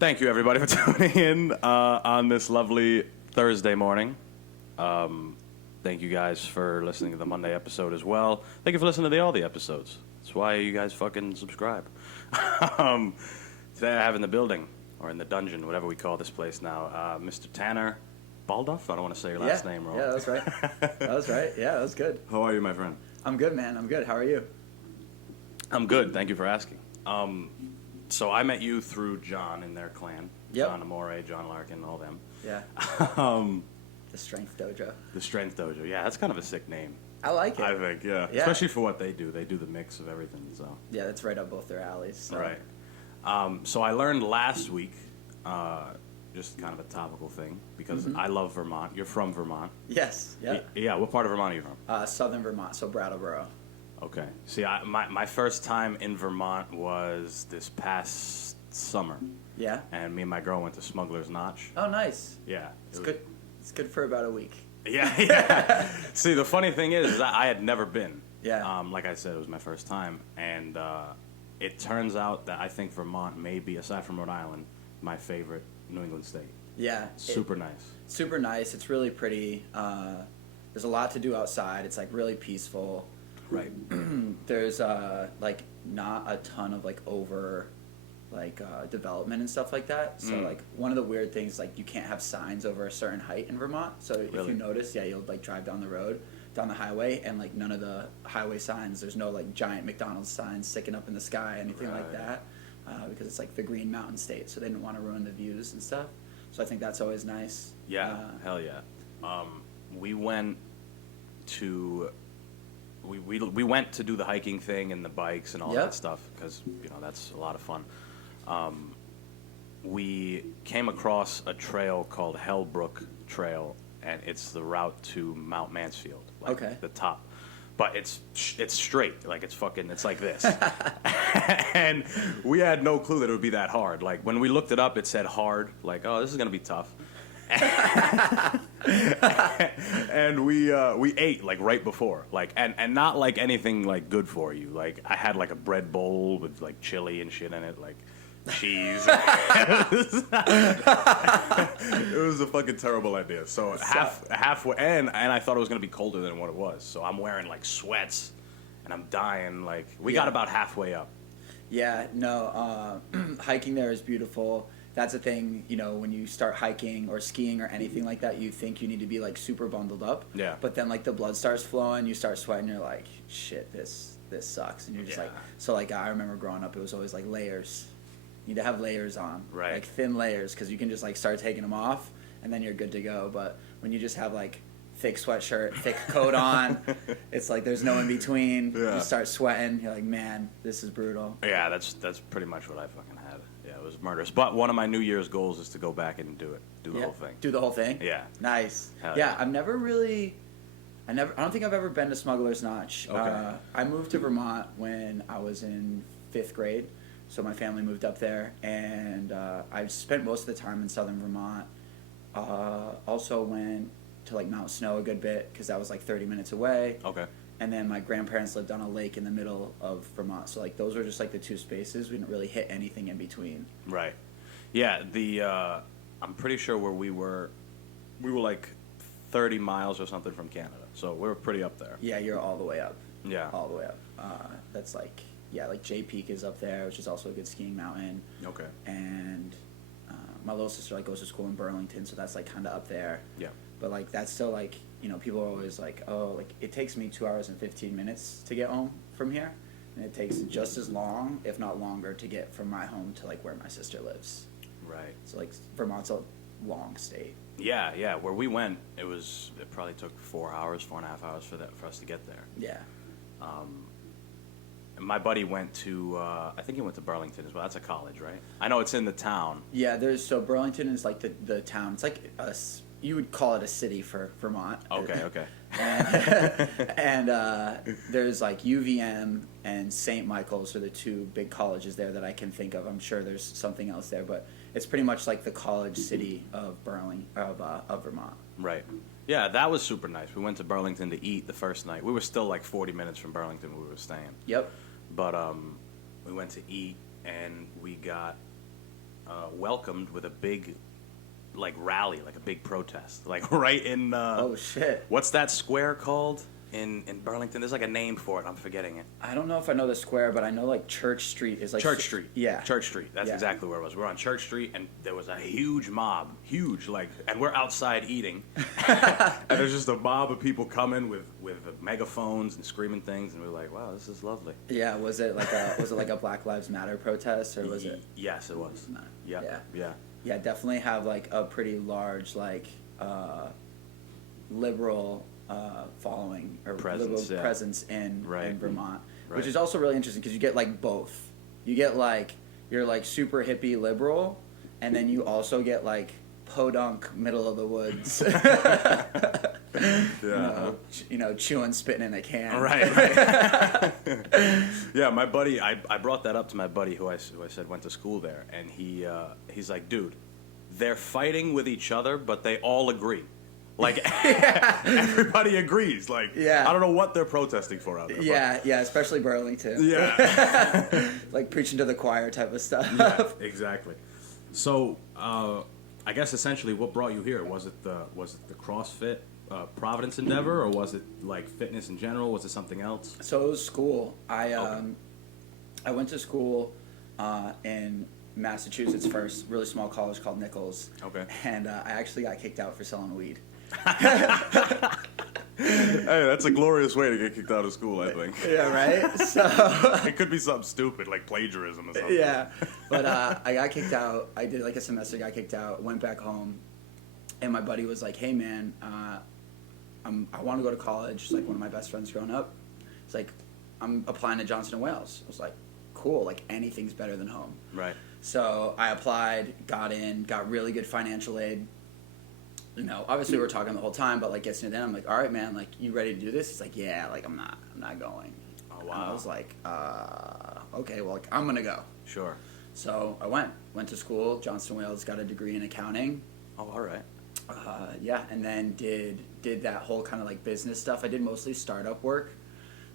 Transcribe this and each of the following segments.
Thank you, everybody, for tuning in on this lovely Thursday morning. Thank you guys for listening to the Monday episode as well. Thank you for listening to all the episodes. That's why you guys fucking subscribe. Today I have in the building, or in the dungeon, whatever we call this place now, Mr. Tanner Baldauf. I don't want to say your last name wrong. Yeah, that was right. That was right. Yeah, that was good. How are you, my friend? I'm good, man. I'm good. How are you? I'm good. Thank you for asking. So I met you through John and their clan. Yep. John Amore, John Larkin, all them. Yeah. The Strength Dojo. The Strength Dojo. Yeah, that's kind of a sick name. I like it. I think, yeah. Especially for what they do. They do the mix of everything, so. Yeah, that's right up both their alleys. So. Right. So I learned last week, just kind of a topical thing, because I love Vermont. You're from Vermont. Yes. Yeah. Yeah, what part of Vermont are you from? Southern Vermont, so Brattleboro. Okay. See, my first time in Vermont was this past summer. Yeah. And me and my girl went to Smuggler's Notch. Oh, nice. Yeah. It's good. It's good for about a week. Yeah. See, the funny thing is I had never been. Yeah. Like I said, it was my first time, and it turns out that I think Vermont may be, aside from Rhode Island, my favorite New England state. Yeah. Super nice. Super nice. It's really pretty. There's a lot to do outside. It's like really peaceful. Right. There's like not a ton of like over like development and stuff like that. So like one of the weird things, like you can't have signs over a certain height in Vermont. So if you notice, yeah, you'll like drive down the highway, and like none of the highway signs, there's no like giant McDonald's signs sticking up in the sky, anything like that, because it's like the Green Mountain State, so they didn't want to ruin the views and stuff. So I think that's always nice. Yeah, hell yeah. We went to we went to do the hiking thing and the bikes and all that stuff, because that's a lot of fun. We came across a trail called Hellbrook Trail, and it's the route to Mount Mansfield, like the top. But it's straight, like it's like this. And we had no clue that it would be that hard. Like when we looked it up, it said hard. Like, oh, this is gonna be tough. And we ate like right before, like and not like anything like good for you. Like I had like a bread bowl with like chili and shit in it, like cheese. It was a fucking terrible idea. So halfway, and I thought it was gonna be colder than what it was. So I'm wearing like sweats, and I'm dying. Like we got about halfway up. Yeah, no, hiking there is beautiful. That's a thing, when you start hiking or skiing or anything like that, you think you need to be like super bundled up. Yeah. But then like the blood starts flowing, you start sweating, you're like, shit, this sucks. And you're just like, so like I remember growing up, it was always like layers. You need to have layers on. Right. Like thin layers, because you can just like start taking them off and then you're good to go. But when you just have like thick sweatshirt, thick coat on, it's like there's no in between. Yeah. You start sweating, you're like, man, this is brutal. Yeah, that's pretty much what I fucking had. Yeah, it was murderous. But one of my New Year's goals is to go back and do it. Do the whole thing. Do the whole thing? Yeah. Nice. Hell yeah, I don't think I've ever been to Smuggler's Notch. Okay. I moved to Vermont when I was in 5th grade, so my family moved up there, and I spent most of the time in southern Vermont. Also went to like Mount Snow a good bit, because that was like 30 minutes away. Okay. And then my grandparents lived on a lake in the middle of Vermont. So, like, those were just, like, the two spaces. We didn't really hit anything in between. Right. Yeah, I'm pretty sure where we were, like, 30 miles or something from Canada. So, we were pretty up there. Yeah, you're all the way up. Yeah. All the way up. That's, like, Jay Peak is up there, which is also a good skiing mountain. Okay. And my little sister, like, goes to school in Burlington, so that's, like, kind of up there. Yeah. But, like, that's still, like... people are always like, oh, like, it takes me 2 hours and 15 minutes to get home from here. And it takes just as long, if not longer, to get from my home to, like, where my sister lives. Right. So, like, Vermont's a long state. Yeah. Where we went, it probably took 4.5 hours for us to get there. Yeah. And my buddy went to, I think he went to Burlington as well. That's a college, right? I know it's in the town. Yeah, so Burlington is, like, the town. It's like you would call it a city for Vermont. Okay. And there's like UVM and St. Michael's are the two big colleges there that I can think of. I'm sure there's something else there, but it's pretty much like the college city of Vermont. Right. Yeah, that was super nice. We went to Burlington to eat the first night. We were still like 40 minutes from Burlington where we were staying. Yep. But we went to eat, and we got welcomed with a big, like, rally, like a big protest, like right in. Oh shit! What's that square called in Burlington? There's like a name for it. I'm forgetting it. I don't know if I know the square, but I know like Church Street is like Church Street. Yeah, Church Street. That's exactly where it was. We're on Church Street, and there was a huge mob, like, and we're outside eating, and there's just a mob of people coming with megaphones and screaming things, and we're like, wow, this is lovely. Yeah, was it like a Black Lives Matter protest, or was it? Yes, it was. No. Yeah. Yeah, definitely have like a pretty large like liberal following or presence, liberal presence in Vermont, Right. which is also really interesting because you get like both. You get like you're like super hippie liberal, and then you also get like podunk middle of the woods. Chewing, spitting in a can. Right. Yeah, my buddy, I brought that up to my buddy who I said went to school there, and he's like, dude, they're fighting with each other, but they all agree. Like, everybody agrees. Like, I don't know what they're protesting for out there. Yeah, especially Burlington. Yeah. Like preaching to the choir type of stuff. Yeah, exactly. So, I guess essentially what brought you here? Was it the CrossFit Providence endeavor, or was it like fitness in general? Was it something else? So it was school. I went to school in Massachusetts first, really small college called Nichols. Okay. And I actually got kicked out for selling weed. Hey, that's a glorious way to get kicked out of school, I think. Yeah, right? So it could be something stupid like plagiarism or something. Yeah. But I got kicked out. I did like a semester, got kicked out, went back home, and my buddy was like, hey man, I want to go to college. It's like one of my best friends growing up. It's like, I'm applying to Johnson & Wales. I was like, cool, like anything's better than home. Right. So I applied, got in, got really good financial aid. Obviously we were talking the whole time, but like gets to the end, I'm like, all right, man, like you ready to do this? He's like, yeah, like I'm not going. Oh wow. And I was like, okay, well, like, I'm gonna go. Sure. So I went to school. Johnson & Wales, got a degree in accounting. Oh, all right. And then did that whole kind of like business stuff. I did mostly startup work.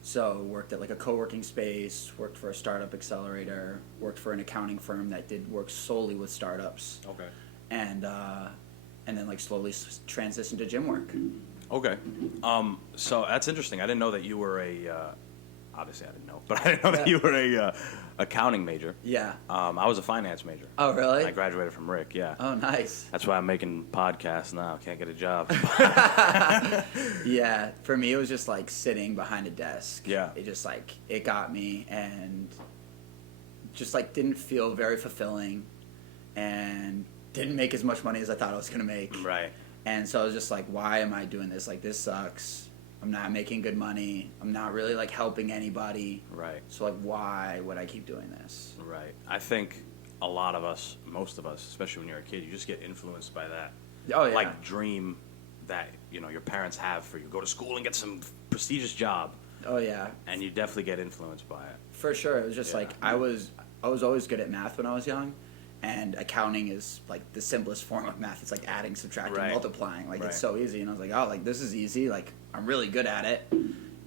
So worked at like a co-working space, worked for a startup accelerator, worked for an accounting firm that did work solely with startups. Okay. And then like slowly transitioned to gym work. Okay. So that's interesting. I didn't know that you were obviously I didn't know, but I didn't know that you were a accounting major. Yeah. I was a finance major. Oh, really? I graduated from Rick, yeah. Oh, nice. That's why I'm making podcasts now. Can't get a job. Yeah. For me, it was just like sitting behind a desk. Yeah. It just like, it got me and just like didn't feel very fulfilling and didn't make as much money as I thought I was going to make. Right. And so I was just like, why am I doing this? Like, this sucks. I'm not making good money. I'm not really like helping anybody. Right. So like, why would I keep doing this? Right. I think a lot of us, most of us, especially when you're a kid, you just get influenced by that. Oh yeah. Like dream that your parents have for you. Go to school and get some prestigious job. Oh yeah. And you definitely get influenced by it. For sure. It was just like I was always good at math when I was young. And accounting is like the simplest form of math. It's like adding, subtracting, multiplying. Like it's so easy. And I was like, oh, like this is easy. Like I'm really good at it.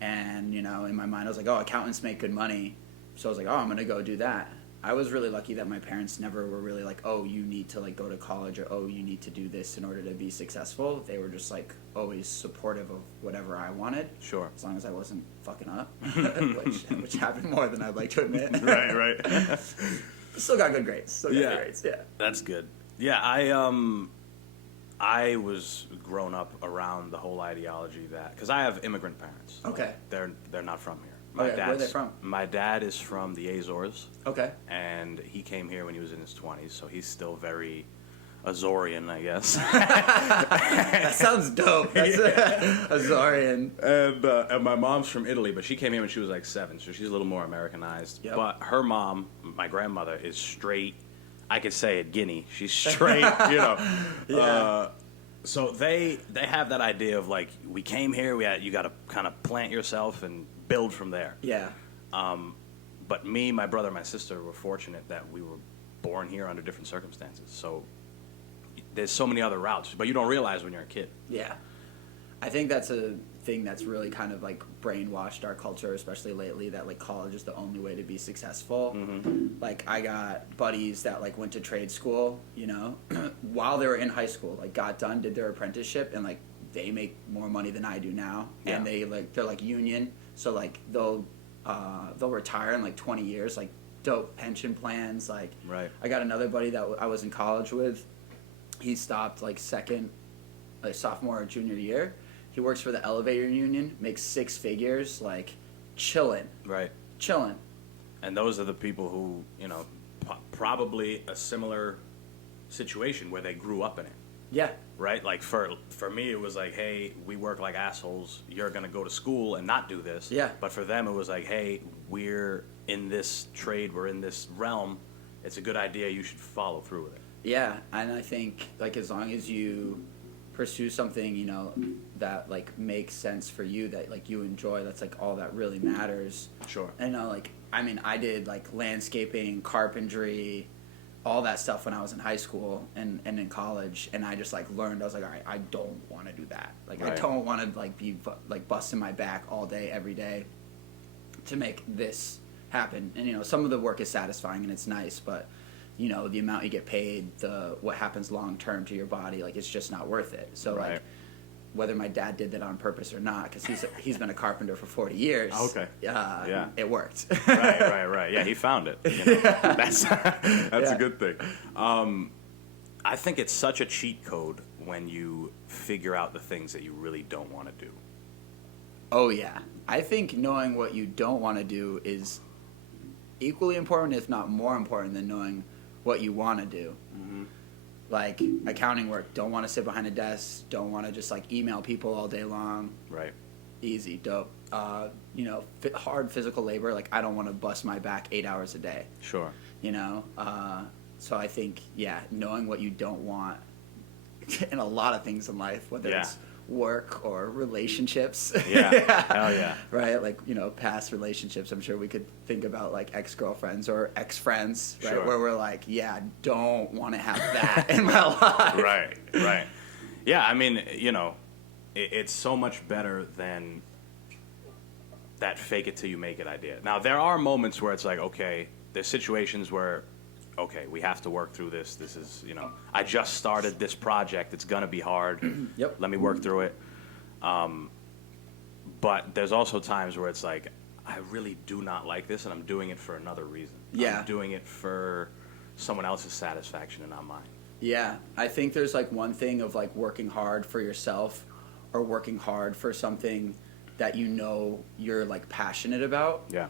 And in my mind, I was like, oh, accountants make good money. So I was like, oh, I'm gonna go do that. I was really lucky that my parents never were really like, oh, you need to like go to college or oh, you need to do this in order to be successful. They were just like always supportive of whatever I wanted. Sure. As long as I wasn't fucking up, which happened more than I'd like to admit. Right. Still got good grades. Yeah. That's good. Yeah, I was grown up around the whole ideology that because I have immigrant parents. Okay. They're not from here. Where are they from? My dad is from the Azores. Okay. And he came here when he was in his 20s, so he's still very Azorian, I guess. That sounds dope. That's Azorian. And my mom's from Italy, but she came here when she was like 7, so she's a little more Americanized. Yep. But her mom, my grandmother, is straight. I could say it, Guinea. She's straight, Yeah. So they have that idea of like we came here, you got to kind of plant yourself and build from there. Yeah. But me, my brother, and my sister were fortunate that we were born here under different circumstances. So there's so many other routes, but you don't realize when you're a kid. Yeah. I think that's a thing that's really kind of like brainwashed our culture, especially lately, that like college is the only way to be successful. Like I got buddies that like went to trade school, you know, while they were in high school, like got done, did their apprenticeship, and like they make more money than I do now. Yeah. And they're like union, so like they'll retire in like 20 years, like dope pension plans. Like Right. I got another buddy that I was in college with. He stopped like sophomore or junior year. He works for the elevator union, makes 6 figures, like chilling. Right. Chilling. And those are the people who, you know, probably a similar situation where they grew up in it. Yeah. Right? Like for me, it was like, hey, we work like assholes. You're going to go to school and not do this. Yeah. But for them, it was like, hey, we're in this trade, we're in this realm. It's a good idea. You should follow through with it. Yeah. And I think like as long as you pursue something, you know, that like makes sense for you, that like you enjoy, that's like all that really matters. Sure. And like, I mean, I did like landscaping, carpentry, all that stuff when I was in high school and in college, and I just like learned. I was like, all right, I don't want to do that. Like Right. I don't want to like be like busting my back all day every day to make this happen. And you know, some of the work is satisfying and it's nice, but you know, the amount you get paid, what happens long term to your body, like it's just not worth it. So Right. like, whether my dad did that on purpose or not, because he's been a carpenter for 40 years. Okay. Yeah. It worked. Right. Yeah, he found it. You know? That's Yeah. a good thing. I think it's such a cheat code when you figure out the things that you really don't want to do. Oh yeah, I think knowing what you don't want to do is equally important, if not more important, than knowing what you want to do. Like accounting work, don't want to sit behind a desk, don't want to just like email people all day long. Right. Easy, dope. You know, hard physical labor, like I don't want to bust my back 8 hours a day. Sure. You know, so I think knowing what you don't want in a lot of things in life, whether it's work or relationships. Yeah. Hell yeah. Right, like, you know, past relationships. I'm sure we could think about like ex-girlfriends or ex-friends, right? Sure. Where we're like, don't want to have that in my life. Right. Yeah, I mean, you know, it's so much better than that fake it till you make it idea. Now, there are moments where it's like, okay, there's situations where, okay, we have to work through this. This is, you know, I just started this project. It's going to be hard. Yep. Let me work through it. But there's also times where it's like, I really do not like this, and I'm doing it for another reason. Yeah. I'm doing it for someone else's satisfaction and not mine. Yeah, I think there's like one thing of like working hard for yourself or working hard for something that you know you're like passionate about Yeah.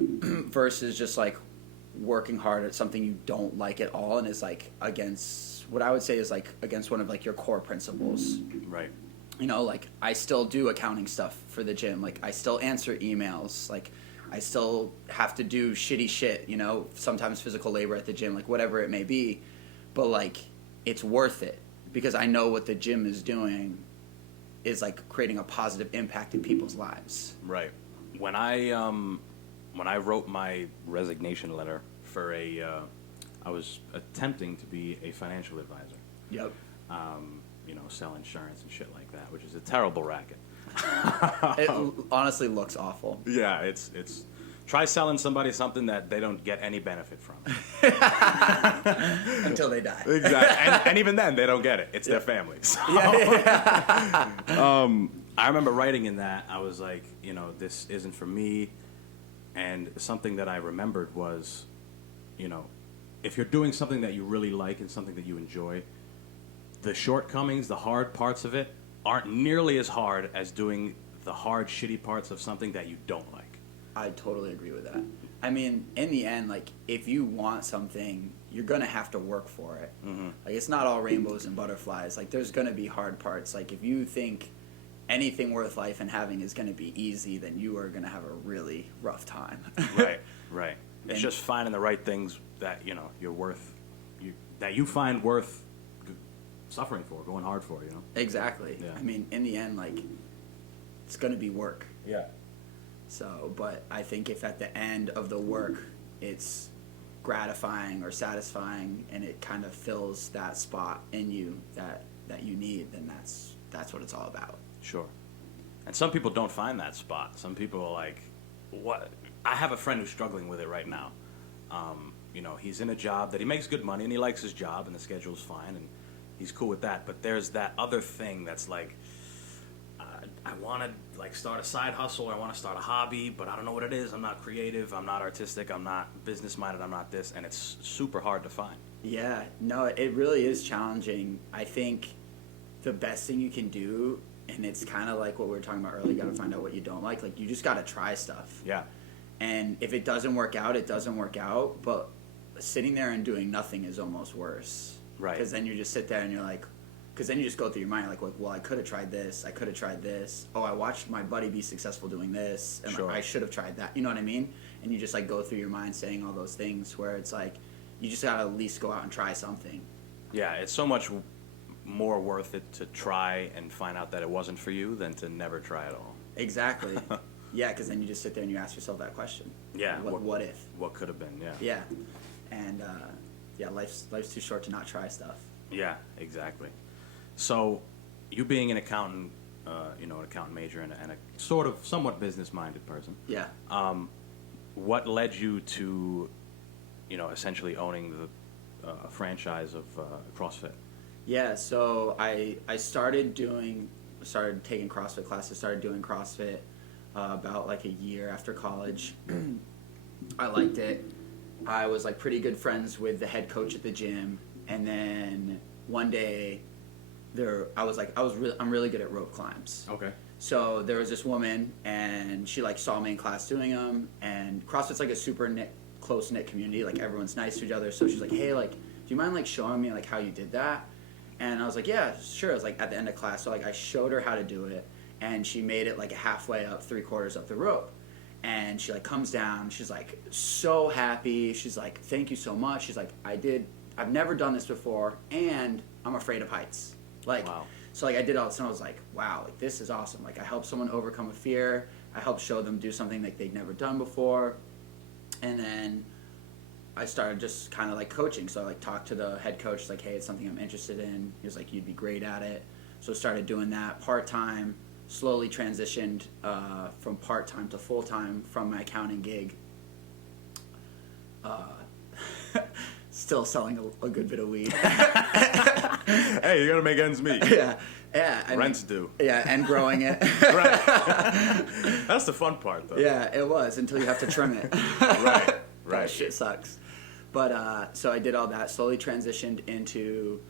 versus just like working hard at something you don't like at all and is like against what I would say is like against one of like your core principles. Right. You know, like I still do accounting stuff for the gym. Like I still answer emails. Like I still have to do shitty shit, you know, sometimes physical labor at the gym, like whatever it may be. But like it's worth it because I know what the gym is doing is like creating a positive impact in people's lives. Right. When I wrote my resignation letter for I was attempting to be a financial advisor. Yep. You know, sell insurance and shit like that, which is a terrible racket. It honestly looks awful. Yeah, it's try selling somebody something that they don't get any benefit from. Until they die. Exactly. And even then, they don't get it. It's their family. So. I remember writing in that, I was like, you know, this isn't for me. And something that I remembered was, you know, if you're doing something that you really like and something that you enjoy, the shortcomings, the hard parts of it, aren't nearly as hard as doing the hard, shitty parts of something that you don't like. I totally agree with that. I mean, in the end, like, if you want something, you're going to have to work for it. Mm-hmm. Like, it's not all rainbows and butterflies. Like, there's going to be hard parts. Like, if you think anything worth life and having is going to be easy, then you are going to have a really rough time. Right. It's just finding the right things that, you know, that you find worth suffering for, going hard for, you know? Exactly. Yeah. I mean, in the end, like, it's going to be work. Yeah. So, but I think if at the end of the work it's gratifying or satisfying and it kind of fills that spot in you that you need, then that's what it's all about. Sure. And some people don't find that spot. Some people are like, what? I have a friend who's struggling with it right now. He's in a job that he makes good money and he likes his job and the schedule's fine and he's cool with that. But there's that other thing that's like, I want to like start a side hustle. I want to start a hobby, but I don't know what it is. I'm not creative. I'm not artistic. I'm not business minded. I'm not this, and it's super hard to find. Yeah, no, it really is challenging. I think the best thing you can do, and it's kind of like what we were talking about earlier. You got to find out what you don't like. Like you just got to try stuff. Yeah. And if it doesn't work out, it doesn't work out. But sitting there and doing nothing is almost worse. Right. Because then you just sit there and you're like. Because then you just go through your mind like, well, I could have tried this. I could have tried this. Oh, I watched my buddy be successful doing this, and sure. I should have tried that. You know what I mean? And you just like go through your mind saying all those things where it's like, you just gotta at least go out and try something. Yeah, it's so much more worth it to try and find out that it wasn't for you than to never try at all. Exactly. Yeah, because then you just sit there and you ask yourself that question. Yeah. What if? What could have been? Yeah. Yeah, and life's too short to not try stuff. Yeah, exactly. So, you being an accountant, an accountant major and a sort of somewhat business-minded person. Yeah. What led you to, essentially owning the franchise of CrossFit? Yeah. So I started taking CrossFit classes. Started doing CrossFit about like a year after college. I liked it. I was like pretty good friends with the head coach at the gym, and then one day. I'm really good at rope climbs. Okay. So there was this woman, and she like saw me in class doing them. And CrossFit's like a super close knit community. Like everyone's nice to each other. So she's like, "Hey, like, do you mind like showing me like how you did that?" And I was like, "Yeah, sure." It was like at the end of class. So like I showed her how to do it, and she made it like halfway up, 3/4 up the rope. And she like comes down. She's like so happy. She's like, "Thank you so much." She's like, "I've never done this before, and I'm afraid of heights." Like, wow. So like I did all this and I was like, wow, like this is awesome. Like I helped someone overcome a fear. I helped show them do something like they'd never done before. And then I started just kind of like coaching. So I like talked to the head coach, like, hey, it's something I'm interested in. He was like, you'd be great at it. So I started doing that part-time, slowly transitioned from part-time to full-time from my accounting gig. Still selling a good bit of weed. Hey, you gotta make ends meet. Yeah. Rent's due. Yeah, and growing it. Right. That's the fun part, though. Yeah, it was until you have to trim it. Right. That shit sucks. But so I did all that. Slowly transitioned into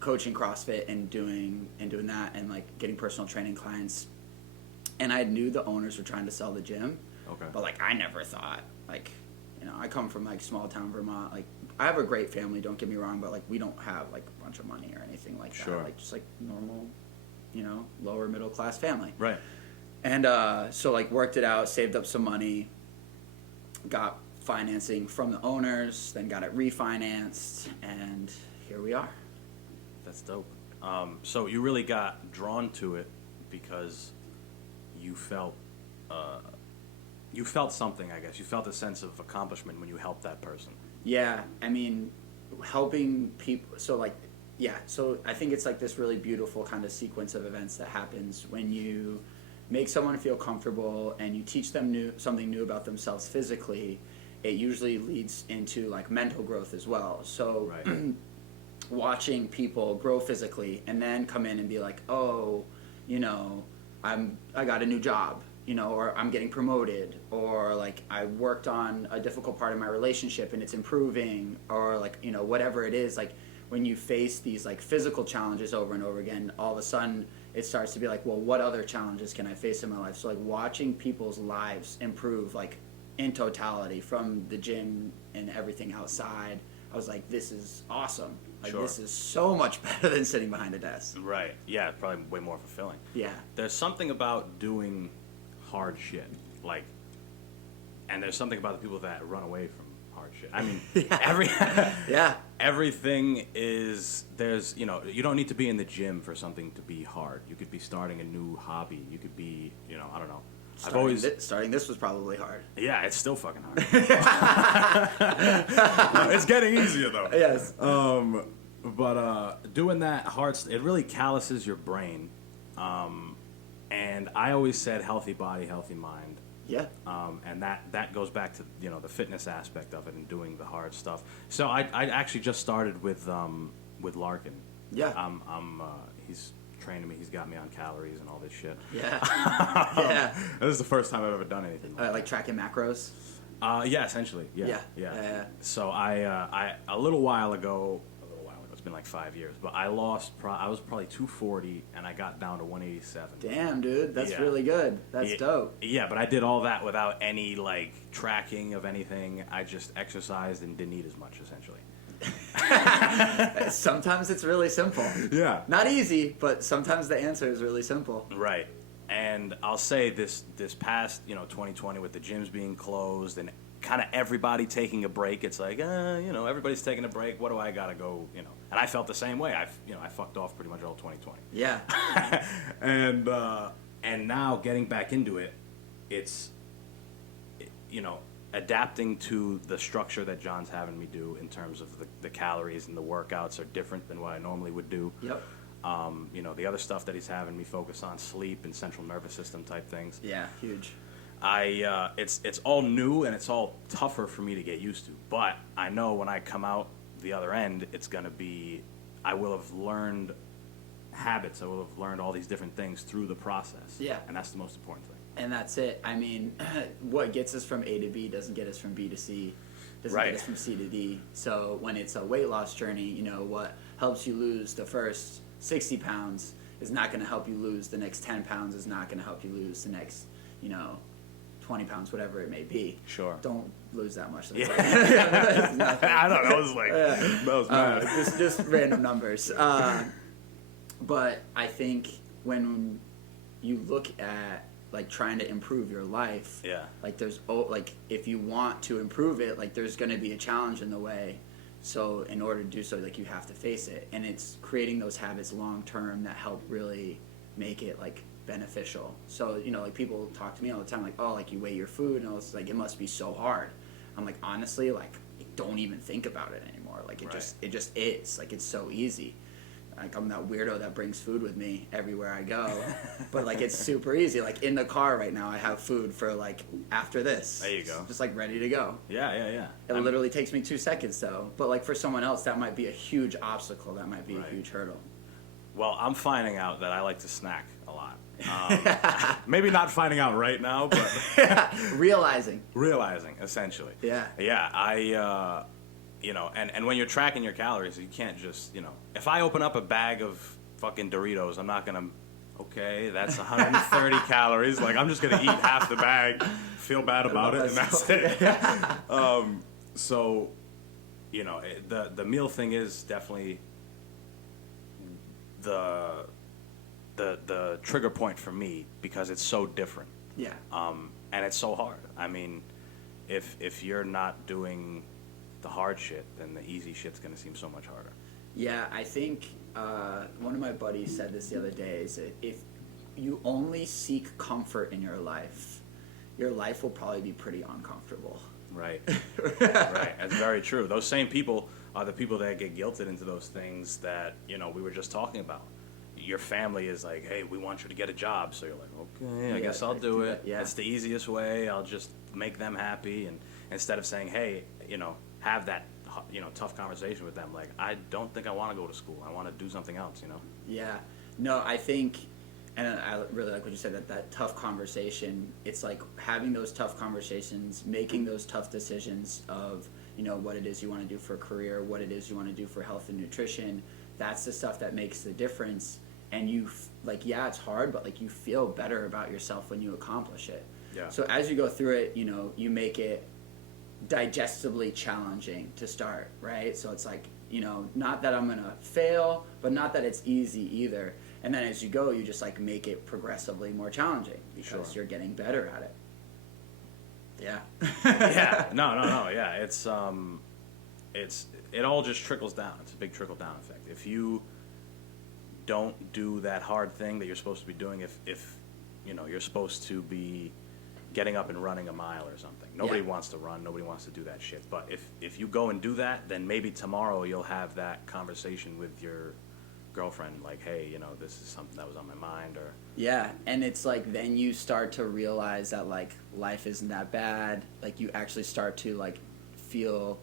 coaching CrossFit and doing that and like getting personal training clients. And I knew the owners were trying to sell the gym. Okay. But like I never thought like. I come from like small town Vermont. Like I have a great family, don't get me wrong, but like we don't have like a bunch of money or anything like that. Like just like normal, lower middle class family. Right. And so like worked it out, saved up some money, got financing from the owners, then got it refinanced, and here we are. That's dope. So you really got drawn to it because you felt something, I guess. You felt a sense of accomplishment when you helped that person. Yeah, I mean, helping people. So like, yeah. So I think it's like this really beautiful kind of sequence of events that happens when you make someone feel comfortable and you teach them something new about themselves physically. It usually leads into like mental growth as well. So right. Watching people grow physically and then come in and be like, oh, I got a new job. Or I'm getting promoted, or like I worked on a difficult part of my relationship and it's improving, or like, whatever it is, like when you face these like physical challenges over and over again, all of a sudden it starts to be like, well, what other challenges can I face in my life? So like watching people's lives improve like in totality from the gym and everything outside, I was like, this is awesome. Like This is so much better than sitting behind a desk. Right. Yeah, probably way more fulfilling. Yeah. There's something about doing hard shit, and there's something about the people that run away from hard shit. I mean, everything is you don't need to be in the gym for something to be hard. You could be starting a new hobby. You could be, I don't know. Starting this was probably hard. Yeah, it's still fucking hard. It's getting easier though. Yes. But doing that hard, it really calluses your brain. And I always said healthy body, healthy mind. Yeah. And that goes back to, you know, the fitness aspect of it and doing the hard stuff. So I actually just started with Larkin. Yeah. He's training me. He's got me on calories and all this shit. Yeah. Yeah. This is the first time I've ever done anything like tracking macros. Yeah, essentially. Yeah. So I a little while ago, it's been like 5 years, but I lost. I was probably 240, and I got down to 187. Damn, dude, that's really good. That's dope. Yeah, but I did all that without any like tracking of anything. I just exercised and didn't eat as much, essentially. Sometimes it's really simple. Yeah. Not easy, but sometimes the answer is really simple. Right. And I'll say this past, 2020 with the gyms being closed and kind of everybody taking a break, it's like, everybody's taking a break. What do I got to go, And I felt the same way. I fucked off pretty much all 2020. Yeah. And now getting back into it, it's, adapting to the structure that John's having me do in terms of the calories and the workouts are different than what I normally would do. Yep. The other stuff that he's having me focus on, sleep and central nervous system type things. Yeah, huge. It's all new and it's all tougher for me to get used to. But I know when I come out the other end, it's gonna be, I will have learned habits. I will have learned all these different things through the process. Yeah. And that's the most important thing. And that's it. I mean, what gets us from A to B doesn't get us from B to C, doesn't get us from C to D. So when it's a weight loss journey, what helps you lose the first 60 pounds is not going to help you lose the next 10 pounds, is not going to help you lose the next, 20 pounds, whatever it may be. Sure. Don't lose that much. Yeah. I don't know. I was like, that was mad. Just random numbers. But I think when you look at like trying to improve your life, like there's if you want to improve it, like there's going to be a challenge in the way. So in order to do so, like you have to face it, and it's creating those habits long term that help really make it like beneficial. So like people talk to me all the time, like, oh, like you weigh your food, and it's like it must be so hard. I'm like, honestly, like I don't even think about it anymore. Like it just is. Like it's so easy. Like I'm that weirdo that brings food with me everywhere I go, but like it's super easy. Like in the car right now, I have food for like after this. There you go. Just like ready to go. Yeah. It literally takes me 2 seconds though. But like for someone else, that might be a huge obstacle. That might be a huge hurdle. Well, I'm finding out that I like to snack a lot. Maybe not finding out right now, but realizing essentially. Yeah. I. And when you're tracking your calories, you can't just, if I open up a bag of fucking Doritos, I'm not going to, okay, that's 130 calories. Like, I'm just going to eat half the bag, feel bad about it, and that's it. So, the meal thing is definitely the trigger point for me because it's so different. Yeah. And it's so hard. I mean, if you're not doing the hard shit, then the easy shit's gonna seem so much harder. Yeah, I think one of my buddies said this the other day, is that if you only seek comfort in your life will probably be pretty uncomfortable. Right. Right. That's very true. Those same people are the people that get guilted into those things that, we were just talking about. Your family is like, hey, we want you to get a job. So you're like, okay, I guess I'll do it. Yeah. It's the easiest way. I'll just make them happy. And instead of saying, hey, have that, tough conversation with them. Like, I don't think I want to go to school. I want to do something else, Yeah. No, I think, and I really like what you said, that tough conversation, it's like having those tough conversations, making those tough decisions of, what it is you want to do for a career, what it is you want to do for health and nutrition. That's the stuff that makes the difference. And you, it's hard, but, you feel better about yourself when you accomplish it. Yeah. So as you go through it, you make it digestibly challenging to start, right? So it's like, not that I'm gonna fail, but not that it's easy either. And then as you go, you just make it progressively more challenging because you're getting better at it. Yeah. Yeah. No. Yeah. It all just trickles down. It's a big trickle down effect. If you don't do that hard thing that you're supposed to be doing, if you're supposed to be getting up and running a mile or something. Nobody wants to run. Nobody wants to do that shit. But if you go and do that, then maybe tomorrow you'll have that conversation with your girlfriend, like, hey, you know, this is something that was on my mind, or Yeah, and it's like then you start to realize that like life isn't that bad. Like you actually start to like feel,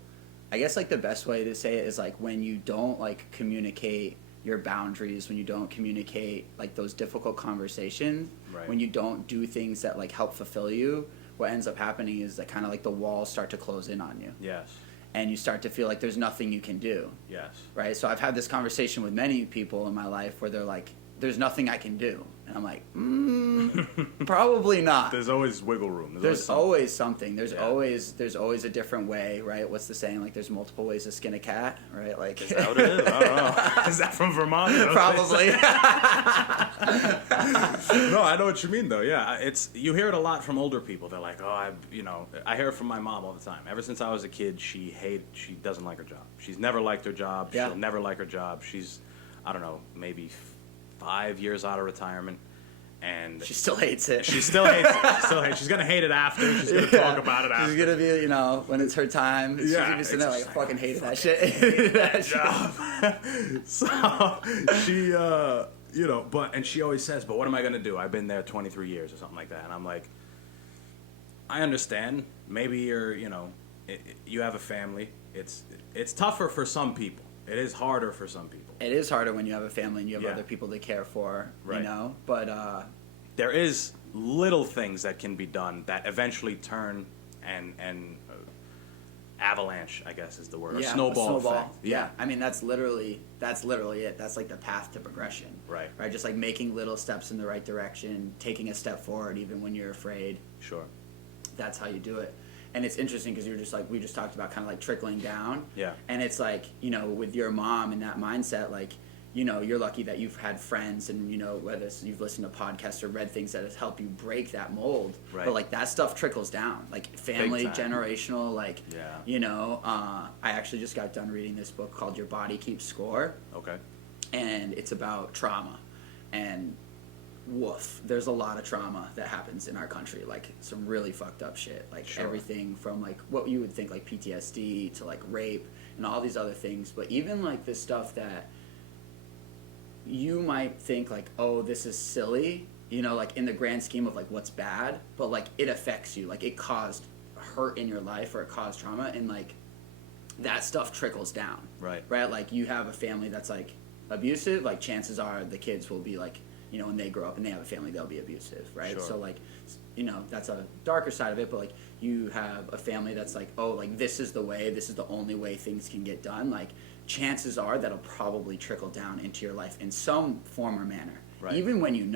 I guess like the best way to say it is like when you don't like communicate your boundaries, when you don't communicate like those difficult conversations, Right. when you don't do things that like help fulfill you, what ends up happening is that kind of like the walls start to close in on you. yes, And you start to feel like there's nothing you can do. yes, Right? So I've had this conversation with many people in my life where they're like, there's nothing I can do. And I'm like, probably not. there's always wiggle room. There's always something. Yeah. There's always a different way, right? What's the saying? Like, there's multiple ways to skin a cat, right? Like, Is that what it is? I don't know. Is that from Vermont? probably. No, I know what you mean, though. Yeah, you hear it a lot from older people. They're like, oh, I hear it from my mom all the time. Ever since I was a kid, she doesn't like her job. She's never liked her job. Yeah. She'll never like her job. She's, I don't know, maybe 5 years out of retirement, and She still hates it. she still hates it. She's gonna hate it after. She's gonna talk about it after. She's gonna be, when it's her time. She's Yeah, gonna be sitting there like, it's I just fucking hated that shit. That shit. job. So she, and she always says, but what am I going to do? I've been there 23 years or something like that. And I'm like, I understand. Maybe you have a family. It's tougher for some people. It is harder for some people. It is harder when you have a family and you have Yeah. other people to care for, Right. But There is little things that can be done that eventually turn and avalanche, I guess is the word. yeah, a snowball effect. Yeah. I mean, that's literally it. That's like the path to progression. Right. Right. Just like making little steps in the right direction, taking a step forward even when you're afraid. Sure. That's how you do it. And it's interesting because you're just like, we just talked about kind of like trickling down. Yeah. And it's like, with your mom and that mindset, like, you're lucky that you've had friends and, whether it's you've listened to podcasts or read things that has helped you break that mold. Right. But like that stuff trickles down, like family, Big time. generational, like, Yeah. I actually just got done reading this book called Your Body Keeps Score. Okay. And it's about trauma. And woof, there's a lot of trauma that happens in our country, like some really fucked up shit, like Sure. everything from like what you would think like PTSD to like rape and all these other things, but even like this stuff that you might think like, oh, this is silly, like in the grand scheme of like what's bad, but like it affects you, like it caused hurt in your life or it caused trauma, and like that stuff trickles down. Right. Like you have a family that's like abusive, like chances are the kids will be like, when they grow up and they have a family, they'll be abusive, right? Sure. So like, that's a darker side of it, but like you have a family that's like, oh, like this is the way, this is the only way things can get done. Like chances are that'll probably trickle down into your life in some form or manner, Right. even when you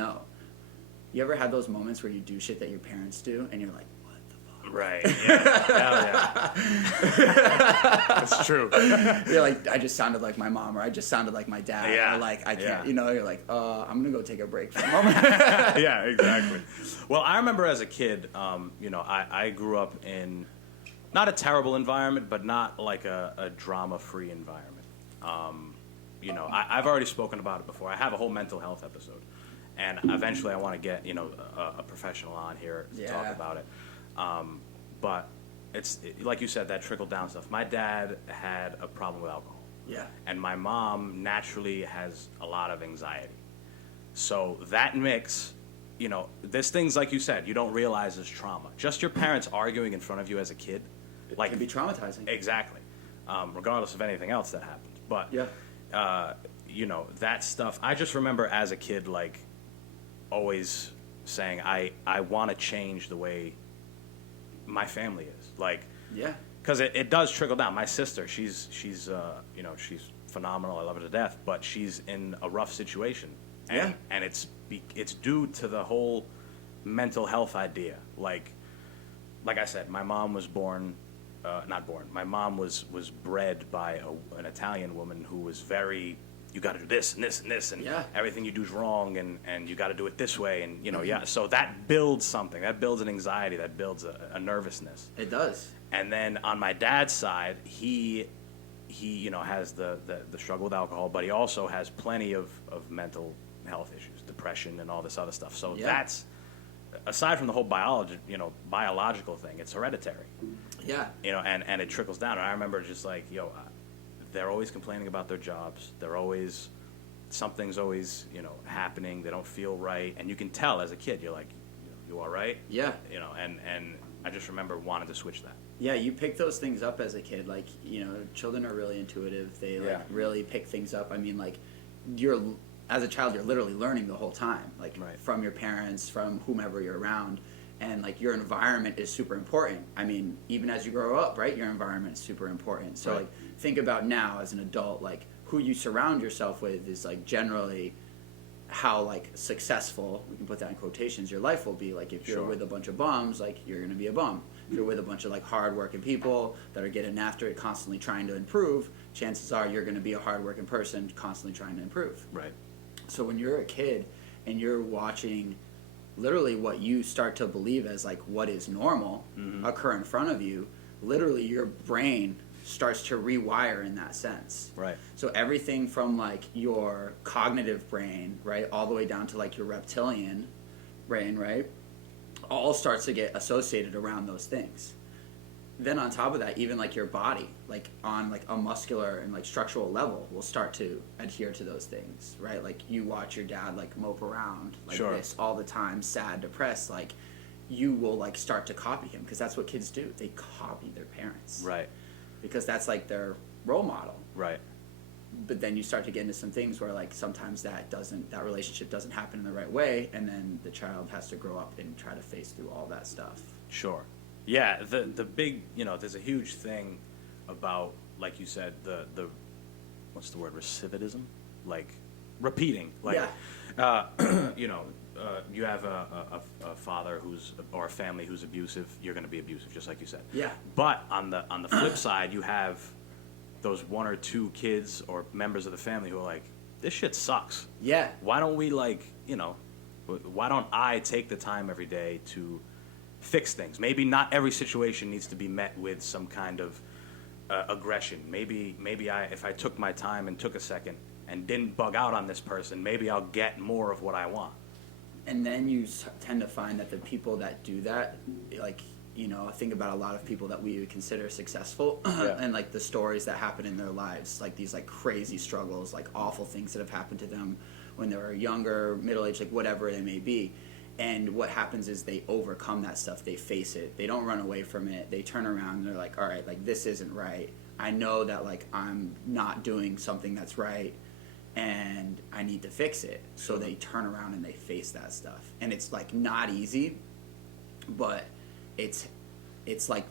ever had those moments where you do shit that your parents do and you're like, what the fuck? Right. Yeah. Hell yeah. That's true. You're like, I just sounded like my mom, or I just sounded like my dad. Yeah. Or like, I can't, Yeah. you're like, I'm going to go take a break for a moment. Yeah, exactly. Well, I remember as a kid, I grew up in not a terrible environment, but not like a drama-free environment. I've already spoken about it before. I have a whole mental health episode, and eventually I want to get a professional on here to talk Yeah. about it. But like you said, that trickle down stuff. My dad had a problem with alcohol. Yeah. And my mom naturally has a lot of anxiety. So that mix, there's things like you said, you don't realize is trauma. Just your parents arguing in front of you as a kid. It Like, can be traumatizing. exactly. Regardless of anything else that happened. But, Yeah. that stuff, I just remember as a kid, like, always saying, I want to change the way my family is. Like, Yeah. because it does trickle down. My sister, she's she's phenomenal. I love her to death, but she's in a rough situation, and it's due to the whole mental health idea. Like I said, my mom was not born. My mom was bred by an Italian woman who was very, you got to do this and this and this, and Yeah. everything you do is wrong, and you got to do it this way, and so that builds something. That builds an anxiety. That builds a nervousness. It does. And then on my dad's side, he has the struggle with alcohol, but he also has plenty of mental health issues, depression and all this other stuff. So that's, aside from the whole biological thing, it's hereditary. Yeah. And it trickles down. And I remember just like, they're always complaining about their jobs. They're always, something's always, happening. They don't feel right. And you can tell as a kid, you're like, you all right? Yeah. And I just remember wanting to switch that. Yeah, you pick those things up as a kid. Like, children are really intuitive. They really pick things up. I mean, like, as a child, you're literally learning the whole time, like from your parents, from whomever you're around. And like your environment is super important. I mean, even as you grow up, right, your environment is super important. So like think about now as an adult, like who you surround yourself with is like generally how like successful, we can put that in quotations, your life will be. Like if you're with a bunch of bums, like you're going to be a bum. If you're with a bunch of like hardworking people that are getting after it, constantly trying to improve, chances are you're going to be a hardworking person constantly trying to improve. Right. So when you're a kid and you're watching literally what you start to believe as like what is normal occur in front of you, literally your brain starts to rewire in that sense. Right. So everything from like your cognitive brain, right, all the way down to like your reptilian brain, right, all starts to get associated around those things. Then on top of that, even like your body, like on like a muscular and like structural level, will start to adhere to those things, right? Like you watch your dad like mope around like this all the time, sad, depressed, like you will like start to copy him, because that's what kids do. They copy their parents. Right. Because that's like their role model. Right. But then you start to get into some things where like sometimes that relationship doesn't happen in the right way, and then the child has to grow up and try to face through all that stuff. Sure. Yeah, the big, there's a huge thing about, like you said, the what's the word, recidivism? Like, repeating. Like, you have a father or a family who's abusive, you're going to be abusive, just like you said. Yeah. But on the flip side, you have those one or two kids or members of the family who are like, this shit sucks. Yeah. Why don't we, like, why don't I take the time every day to fix things? Maybe not every situation needs to be met with some kind of aggression. Maybe if I took my time and took a second and didn't bug out on this person, maybe I'll get more of what I want. And then you tend to find that the people that do that, like, think about a lot of people that we would consider successful and like the stories that happen in their lives, like these like crazy struggles, like awful things that have happened to them when they were younger, middle-aged, like whatever they may be. And what happens is they overcome that stuff. They face it. They don't run away from it. They turn around and they're like, all right, like this isn't right. I know that like I'm not doing something that's right, and I need to fix it. So they turn around and they face that stuff. And it's like not easy, but it's like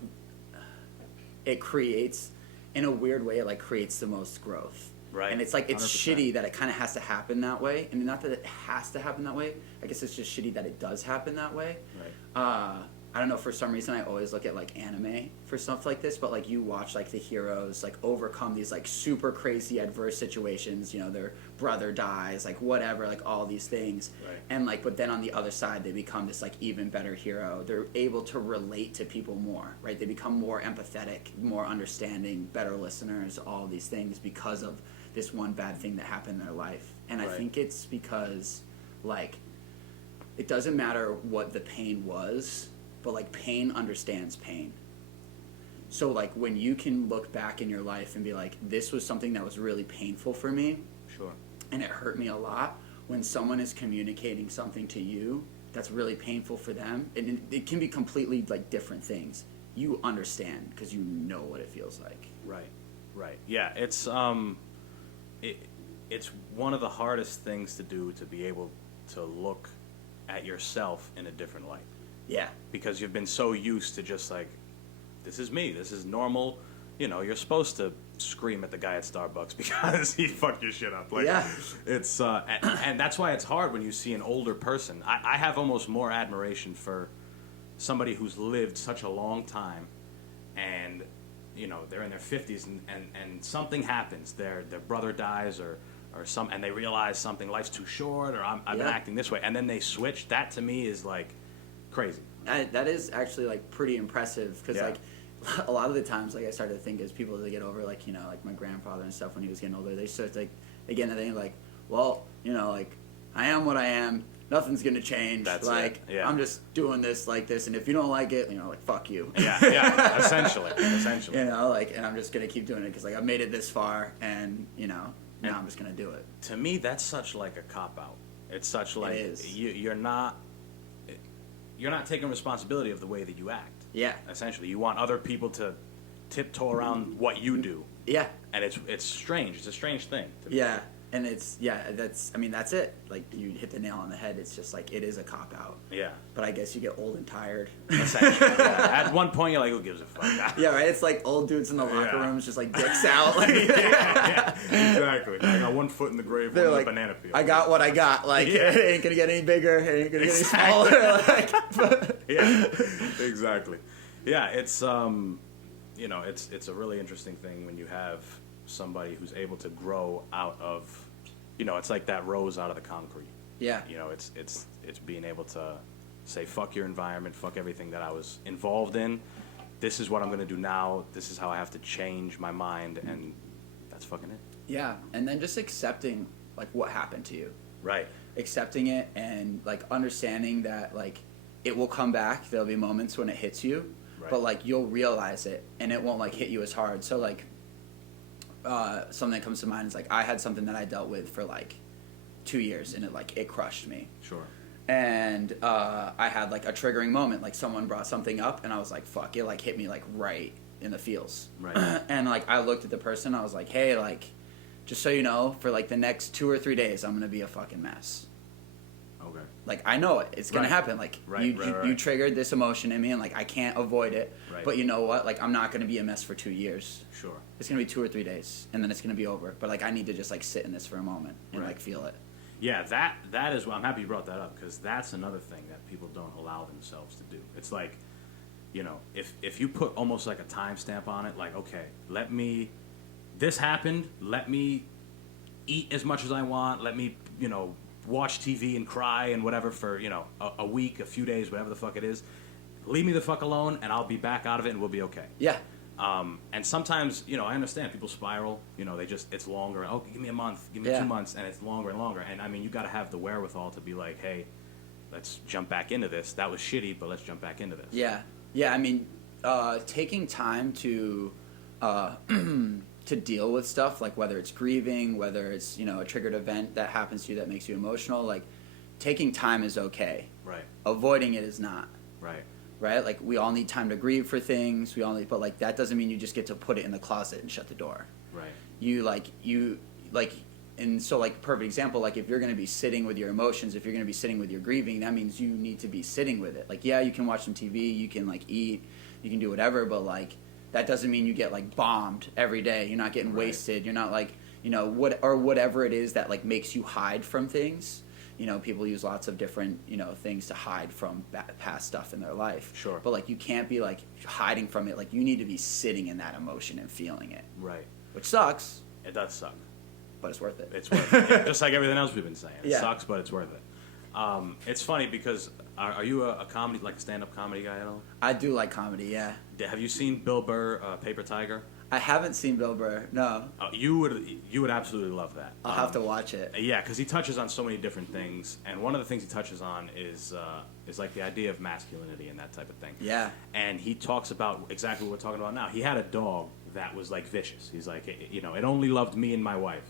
it creates, in a weird way, it like creates the most growth. Right. And it's like, it's 100%. shitty that it kind of has to happen that way. And not that it has to happen that way. I guess it's just shitty that it does happen that way. Right. I don't know, for some reason I always look at like anime for stuff like this, but like you watch like the heroes like overcome these like super crazy adverse situations, their brother dies, like whatever, like all these things. Right. And like, but then on the other side they become this like even better hero. They're able to relate to people more, right? They become more empathetic, more understanding, better listeners, all these things because of this one bad thing that happened in their life. And I think it's because like it doesn't matter what the pain was, but like pain understands pain. So like when you can look back in your life and be like, this was something that was really painful for me. Sure. And it hurt me a lot. When someone is communicating something to you that's really painful for them, and it can be completely like different things, you understand because you know what it feels like. Right. Yeah, it's one of the hardest things to do, to be able to look at yourself in a different light. Yeah. Because you've been so used to just like, this is me, this is normal. You're supposed to scream at the guy at Starbucks because he fucked your shit up. Like, yeah. It's and that's why it's hard when you see an older person. I have almost more admiration for somebody who's lived such a long time, and they're in their 50s and something happens. Their brother dies or some, and they realize something, life's too short, or I've been acting this way, and then they switch. That to me is like crazy. That is actually like pretty impressive, because like a lot of the times, like I started to think as people as they get over, like like my grandfather and stuff, when he was getting older, they start like again they think like, well, like I am what I am, nothing's gonna change. That's like it. Yeah. I'm just doing this like this, and if you don't like it, like fuck you. Essentially. Like, and I'm just gonna keep doing it because like I've made it this far, and now I'm just gonna do it. To me, that's such like a cop out. It's such like you're not taking responsibility of the way that you act. Yeah. Essentially, you want other people to tiptoe around what you do. Yeah. And it's strange. It's a strange thing. Yeah. And that's it. Like, you hit the nail on the head. It's just like, it is a cop out. Yeah. But I guess you get old and tired. Essentially. Yeah. At one point, you're like, who gives a fuck? Yeah, right? It's like old dudes in the locker rooms just like dicks out. Like, yeah, exactly. I got one foot in the grave, one in the banana field. I got what I got. Like, it ain't going to get any bigger. It ain't going to get any smaller. Like, yeah, exactly. Yeah, it's, it's a really interesting thing when you have somebody who's able to grow out of, it's like that rose out of the concrete. Yeah. It's being able to say, fuck your environment, fuck everything that I was involved in. This is what I'm going to do now. This is how I have to change my mind, and that's fucking it. Yeah, and then just accepting, like, what happened to you. Right. Accepting it and, like, understanding that, like, it will come back. There'll be moments when it hits you, but, like, you'll realize it, and it won't, like, hit you as hard. So, like, something that comes to mind is, like, I had something that I dealt with for, like, 2 years, and it crushed me. Sure. And I had, like, a triggering moment. Like, someone brought something up, and I was like, fuck, it, like, hit me, like, right in the feels. Right. And, like, I looked at the person, I was like, hey, like, just so you know, for, like, the next 2 or 3 days, I'm going to be a fucking mess. Okay. Like, I know it. It's going to happen. Like, you triggered this emotion in me, and, like, I can't avoid it. Right. But you know what? Like, I'm not going to be a mess for 2 years. Sure. It's going to be 2 or 3 days, and then it's going to be over. But, like, I need to just, like, sit in this for a moment and, like, feel it. Yeah, that is what I'm happy you brought that up, because that's another thing that people don't allow themselves to do. It's like, if you put almost like a timestamp on it, like, okay, this happened, let me eat as much as I want, let me, watch TV and cry and whatever for, a week, a few days, whatever the fuck it is. Leave me the fuck alone, and I'll be back out of it, and we'll be okay. Yeah. And sometimes, I understand people spiral, it's longer. Oh, give me a month, give me 2 months, and it's longer and longer. And I mean, you got to have the wherewithal to be like, hey, let's jump back into this. That was shitty, but let's jump back into this. Yeah. Yeah. I mean, taking time to deal with stuff, like whether it's grieving, whether it's, a triggered event that happens to you that makes you emotional, like taking time is okay. Right. Avoiding it is not. Right. Right? Like, we all need time to grieve for things. But, like, that doesn't mean you just get to put it in the closet and shut the door. Right. And so, like, perfect example, like, if you're going to be sitting with your emotions, if you're going to be sitting with your grieving, that means you need to be sitting with it. Like, yeah, you can watch some TV, you can, like, eat, you can do whatever, but, like, that doesn't mean you get, like, bombed every day. You're not getting wasted. You're not, like, whatever it is that, like, makes you hide from things. People use lots of different, things to hide from past stuff in their life. Sure. But, like, you can't be, like, hiding from it. Like, you need to be sitting in that emotion and feeling it. Right. Which sucks. It does suck. But it's worth it. It's worth it. Yeah, just like everything else we've been saying. It sucks, but it's worth it. It's funny because are you a comedy, like a stand-up comedy guy at all? I do like comedy, yeah. Have you seen Bill Burr, Paper Tiger? I haven't seen Bill Burr, no. You would absolutely love that. I'll have to watch it. Yeah, because he touches on so many different things, and one of the things he touches on is like the idea of masculinity and that type of thing. Yeah. And he talks about exactly what we're talking about now. He had a dog that was like vicious. He's like, it only loved me and my wife,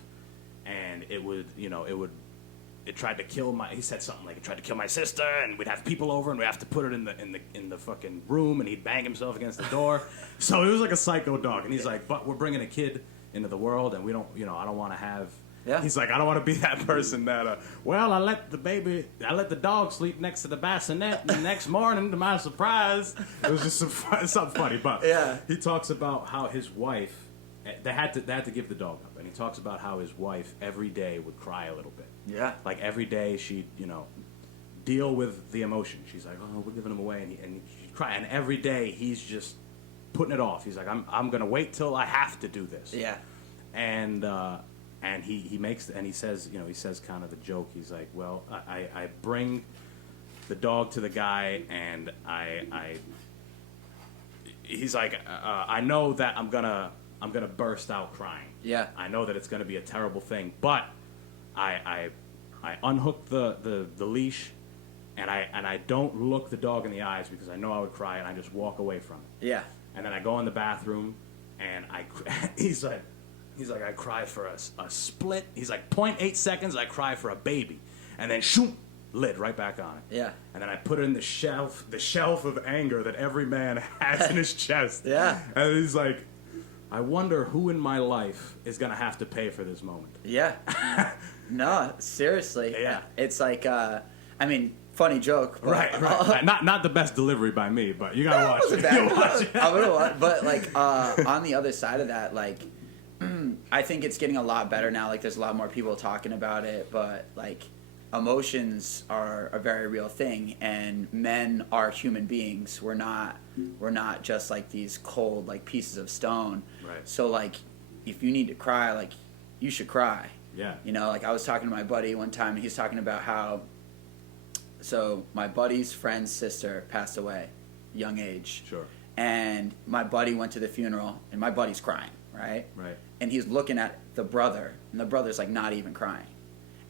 and it tried to kill he said something like it tried to kill my sister, and we'd have people over and we'd have to put it in the fucking room, and he'd bang himself against the door. So it was like a psycho dog, and he's like, but we're bringing a kid into the world, and we don't, I don't want to have. Yeah. He's like, I don't want to be that person that, I let the dog sleep next to the bassinet, and the next morning, to my surprise, it was just something funny. But he talks about how his wife, they had to give the dog up, and he talks about how his wife every day would cry a little bit. Yeah. Like every day she'd, deal with the emotion. She's like, oh, we're giving him away, and she'd cry, and every day he's just putting it off. He's like, I'm gonna wait till I have to do this. Yeah. And he says kind of the joke. He's like, well, I bring the dog to the guy, and he's like, I know that I'm gonna burst out crying. Yeah. I know that it's gonna be a terrible thing, but I unhook the leash, and I don't look the dog in the eyes because I know I would cry, and I just walk away from it. Yeah. And then I go in the bathroom, and he's like, He's like, I cry for a split. He's like, 0.8 seconds, I cry for a baby. And then, shoom, lid right back on it. Yeah. And then I put it in the shelf of anger that every man has in his chest. Yeah. And he's like, I wonder who in my life is going to have to pay for this moment. Yeah. No, seriously. Yeah. It's like, I mean, funny joke. But, Right. Not the best delivery by me, but you got to watch it. Bad. You watch it. I'm gonna watch, but like on the other side of that, like I think it's getting a lot better now. Like there's a lot more people talking about it, but like emotions are a very real thing, and men are human beings. We're not just like these cold like pieces of stone. Right. So like if you need to cry, like you should cry. Yeah. You know, like I was talking to my buddy one time, and he's talking about how. So my buddy's friend's sister passed away, young age. Sure. And my buddy went to the funeral, and my buddy's crying, right? Right. And he's looking at the brother, and the brother's like not even crying,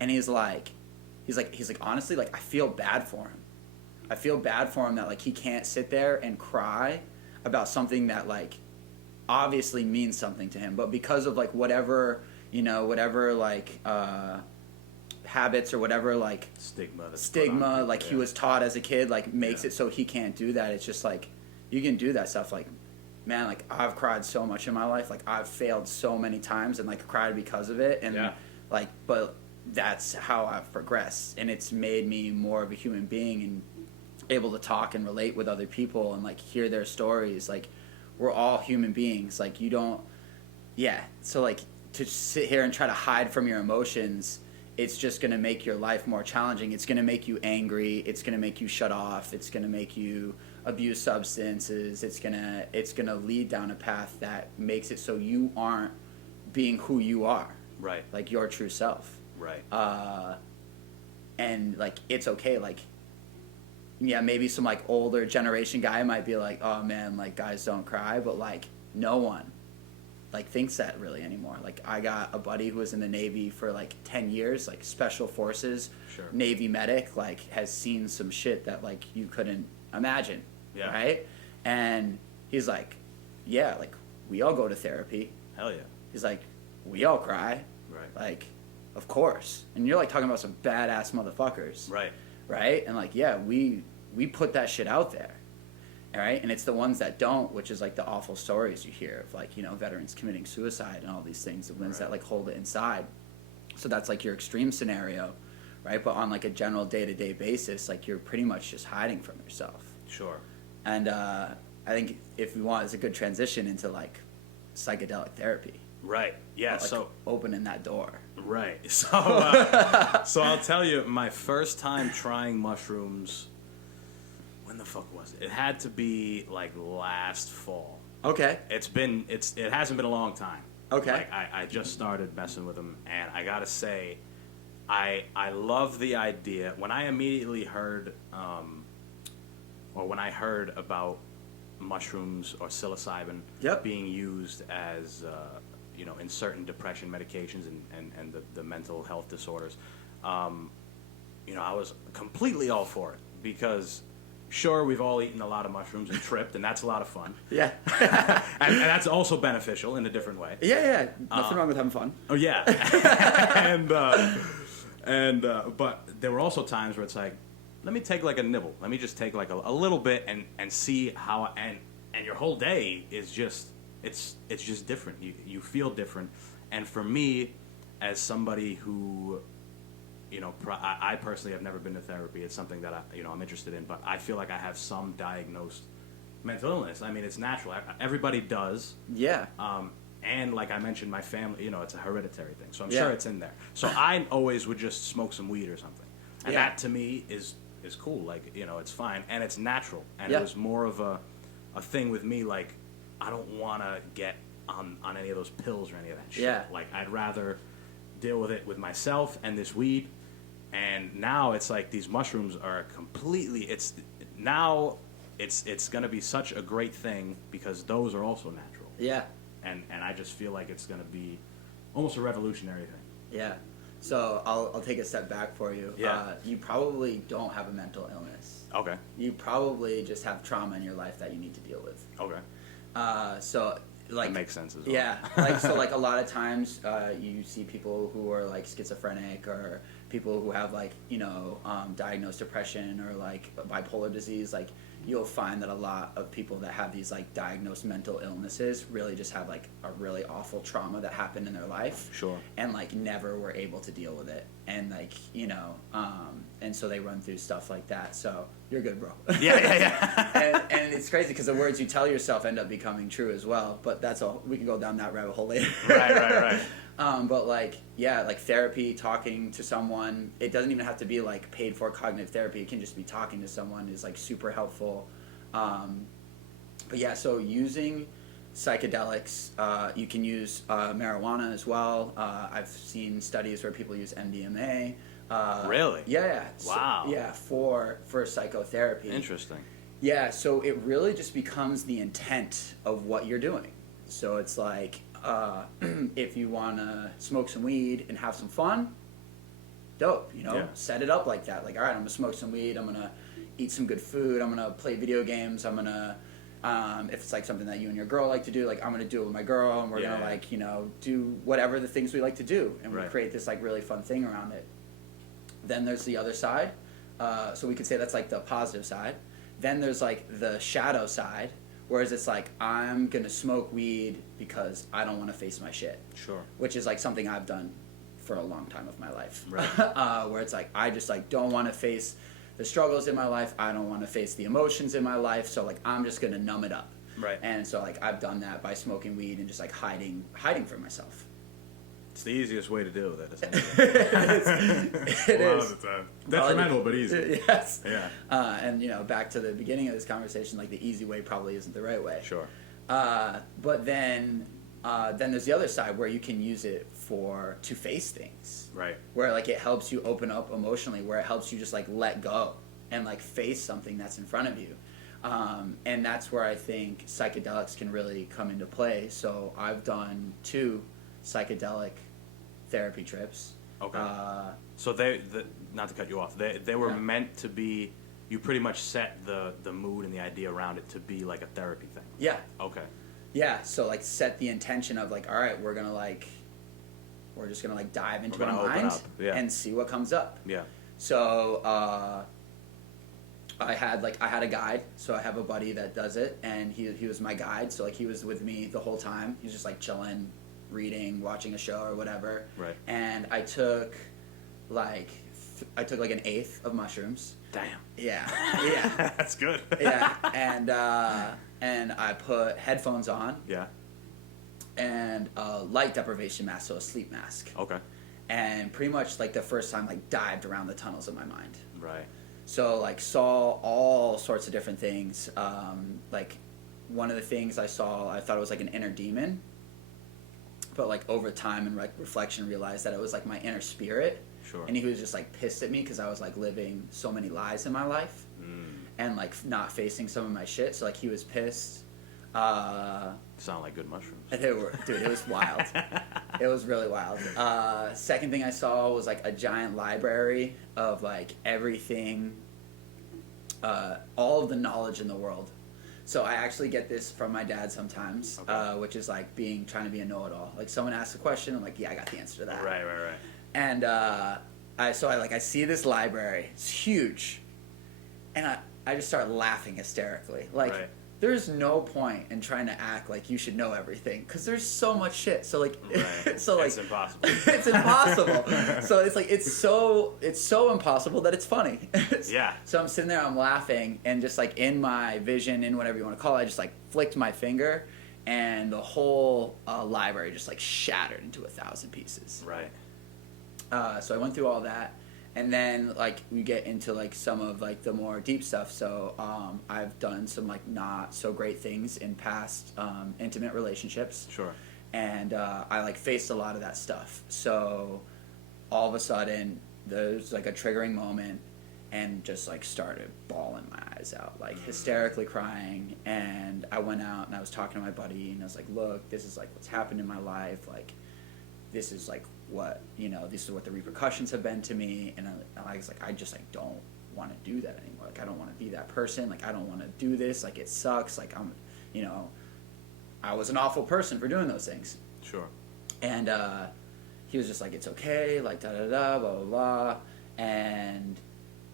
and he's like, honestly, like I feel bad for him. I feel bad for him that like he can't sit there and cry about something that like obviously means something to him, but because of like whatever like habits or whatever like stigma like he was taught as a kid like makes it so he can't do that. It's just like you can do that stuff. Like, man, like I've cried so much in my life, like I've failed so many times and like cried because of it, and like but that's how I've progressed, and it's made me more of a human being and able to talk and relate with other people and like hear their stories. Like we're all human beings. Like you don't so like to sit here and try to hide from your emotions, it's just going to make your life more challenging. It's going to make you angry. It's going to make you shut off. It's going to make you abuse substances. It's going to lead down a path that makes it so you aren't being who you are. Right. Like your true self. Right. And like it's okay. Like maybe some like older generation guy might be like, oh man, like guys don't cry, but like no one like thinks that really anymore. Like I got a buddy who was in the Navy for like 10 years, like special forces, Navy medic, like has seen some shit that like you couldn't imagine. Yeah. Right. And he's like, yeah, like we all go to therapy. Hell yeah. He's like, we all cry. Right. Like, of course. And you're like talking about some badass motherfuckers. Right. Right. And like, yeah, we put that shit out there. Right? And it's the ones that don't, which is like the awful stories you hear of like, veterans committing suicide and all these things, the ones that like hold it inside. So that's like your extreme scenario, right? But on like a general day-to-day basis, like you're pretty much just hiding from yourself. Sure. And I think if we want, it's a good transition into like psychedelic therapy. Right. Yeah. Like so opening that door. Right. So so I'll tell you, my first time trying mushrooms. When the fuck was it? It had to be like last fall. Okay. It hasn't been a long time. Okay. Like I just started messing with them, and I gotta say, I love the idea. When I immediately heard, or when I heard about mushrooms or psilocybin being used as, in certain depression medications and the mental health disorders, I was completely all for it because. Sure, we've all eaten a lot of mushrooms and tripped, and that's a lot of fun. Yeah. and that's also beneficial in a different way. Yeah. Nothing wrong with having fun. Oh, yeah. But there were also times where it's like, let me take like a nibble. Let me just take like a little bit and see how, and your whole day is just, it's just different. You feel different. And for me, as somebody who... I personally have never been to therapy. It's something that I'm interested in, but I feel like I have some diagnosed mental illness. I mean, it's natural. Everybody does. Yeah. And like I mentioned, my family, it's a hereditary thing, so I'm sure it's in there. So I always would just smoke some weed or something, and that to me is cool. Like it's fine and it's natural. And it was more of a thing with me. Like I don't want to get on any of those pills or any of that shit. Yeah. Like I'd rather deal with it with myself and this weed. And now it's like these mushrooms are completely. It's going to be such a great thing because those are also natural. Yeah. And I just feel like it's going to be almost a revolutionary thing. Yeah. So I'll take a step back for you. Yeah. You probably don't have a mental illness. Okay. You probably just have trauma in your life that you need to deal with. Okay. So like that makes sense as well. Yeah, like so like a lot of times you see people who are like schizophrenic or people who have like diagnosed depression or like bipolar disease. Like you'll find that a lot of people that have these like diagnosed mental illnesses really just have like a really awful trauma that happened in their life. Sure. And like never were able to deal with it, and like and so they run through stuff like that. So you're good, bro. Yeah. and it's crazy because the words you tell yourself end up becoming true as well. But that's all. We can go down that rabbit hole later. Right. But like therapy, talking to someone. It doesn't even have to be like paid for cognitive therapy. It can just be talking to someone is like super helpful. But yeah, so using psychedelics, you can use marijuana as well. I've seen studies where people use MDMA. Really? Yeah. Wow. So, yeah, for psychotherapy. Interesting. Yeah, so it really just becomes the intent of what you're doing. So it's like, if you want to smoke some weed and have some fun, dope, set it up like that. Like, all right, I'm going to smoke some weed, I'm going to eat some good food, I'm going to play video games, I'm going to, if it's like something that you and your girl like to do, like I'm going to do it with my girl, and we're going to like, do whatever the things we like to do, and we create this like really fun thing around it. Then there's the other side. So we could say that's like the positive side. Then there's like the shadow side, whereas it's like I'm going to smoke weed because I don't want to face my shit. Sure. Which is like something I've done for a long time of my life. Right. Where it's like I just like don't want to face the struggles in my life. I don't want to face the emotions in my life. So like I'm just going to numb it up. Right. And so like I've done that by smoking weed and just like hiding from myself. It's the easiest way to deal with it, isn't it? It A lot is. of the time. Detrimental, but easy. Yes. Yeah. And back to the beginning of this conversation, like the easy way probably isn't the right way. Sure. But then there's the other side where you can use it to face things. Right. Where like it helps you open up emotionally, where it helps you just like let go and like face something that's in front of you. And that's where I think psychedelics can really come into play. So I've done 2 psychedelic therapy trips. Okay. So not to cut you off, they were meant to be. You pretty much set the mood and the idea around it to be like a therapy thing. Yeah. Okay. Yeah. So like set the intention of like, all right, we're just gonna like dive into our mind and see what comes up. Yeah. So I had a guide. So I have a buddy that does it, and he was my guide. So like he was with me the whole time. He was just like chilling, reading, watching a show or whatever. Right. And I took like an eighth of mushrooms. Damn. Yeah. Yeah. That's good. Yeah. And I put headphones on. Yeah. And a light deprivation mask, so a sleep mask. Okay. And pretty much like the first time like dived around the tunnels of my mind. Right. So like saw all sorts of different things. Like one of the things I saw, I thought it was like an inner demon. But like over time and like reflection realized that it was like my inner spirit. Sure. And he was just like pissed at me because I was like living so many lies in my life and like not facing some of my shit. So like he was pissed. Sound like good mushrooms. Dude, it was wild. It was really wild. Second thing I saw was like a giant library of like everything, all of the knowledge in the world. So I actually get this from my dad sometimes, which is like trying to be a know-it-all. Like someone asks a question, I'm like, yeah, I got the answer to that. Right. And I see this library. It's huge, and I just start laughing hysterically. Like there's no point in trying to act like you should know everything because there's so much shit. So like, it's impossible. It's impossible. So it's like it's so impossible that it's funny. Yeah. So I'm sitting there, I'm laughing, and just like in my vision, in whatever you want to call it, I just like flicked my finger, and the whole library just like shattered into 1,000 pieces. Right. So I went through all that, and then like we get into like some of like the more deep stuff. So I've done some like not so great things in past intimate relationships. Sure. And I like faced a lot of that stuff. So all of a sudden there's like a triggering moment, and just like started bawling my eyes out, like hysterically crying. And I went out and I was talking to my buddy, and I was like, look, this is like what's happened in my life. Like this is like what, this is what the repercussions have been to me. And I was like, I just like don't want to do that anymore. Like I don't want to be that person. Like I don't want to do this. Like it sucks. Like I'm, I was an awful person for doing those things. Sure. And he was just like, it's okay, like, da-da-da, blah, blah, blah. And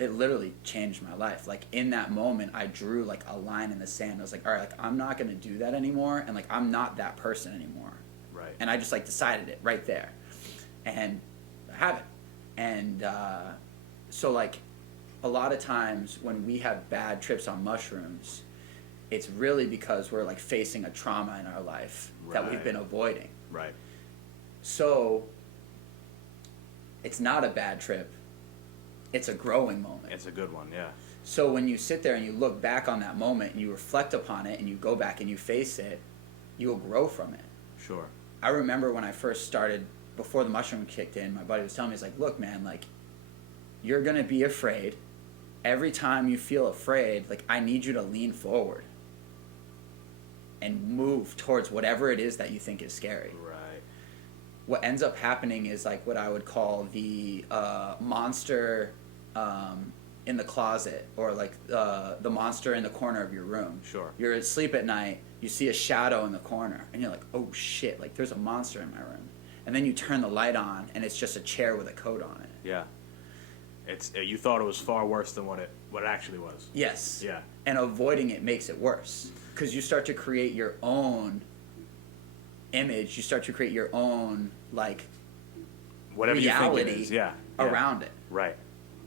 it literally changed my life. Like, in that moment, I drew, like, a line in the sand. I was like, all right, like, I'm not going to do that anymore. And, like, I'm not that person anymore. Right. And I just, like, decided it right there. And I haven't. And so, like, a lot of times when we have bad trips on mushrooms, it's really because we're, like, facing a trauma in our life that we've been avoiding. Right. So it's not a bad trip. It's a growing moment. It's a good one, yeah. So when you sit there and you look back on that moment and you reflect upon it and you go back and you face it, you will grow from it. Sure. I remember when I first started, before the mushroom kicked in, my buddy was telling me, he's like, look, man, like, you're going to be afraid. Every time you feel afraid, like, I need you to lean forward and move towards whatever it is that you think is scary. Right. What ends up happening is, like, what I would call the monster in the closet, or like the monster in the corner of your room. Sure. You're asleep at night, you see a shadow in the corner, and you're like, oh shit, like, there's a monster in my room. And then you turn the light on, and it's just a chair with a coat on it. Yeah. It's you thought it was far worse than what it actually was. Yes. Yeah. And avoiding it makes it worse, because you start to create your own image. You start to create your own, like, whatever reality, you think it is. Yeah. around it. Right.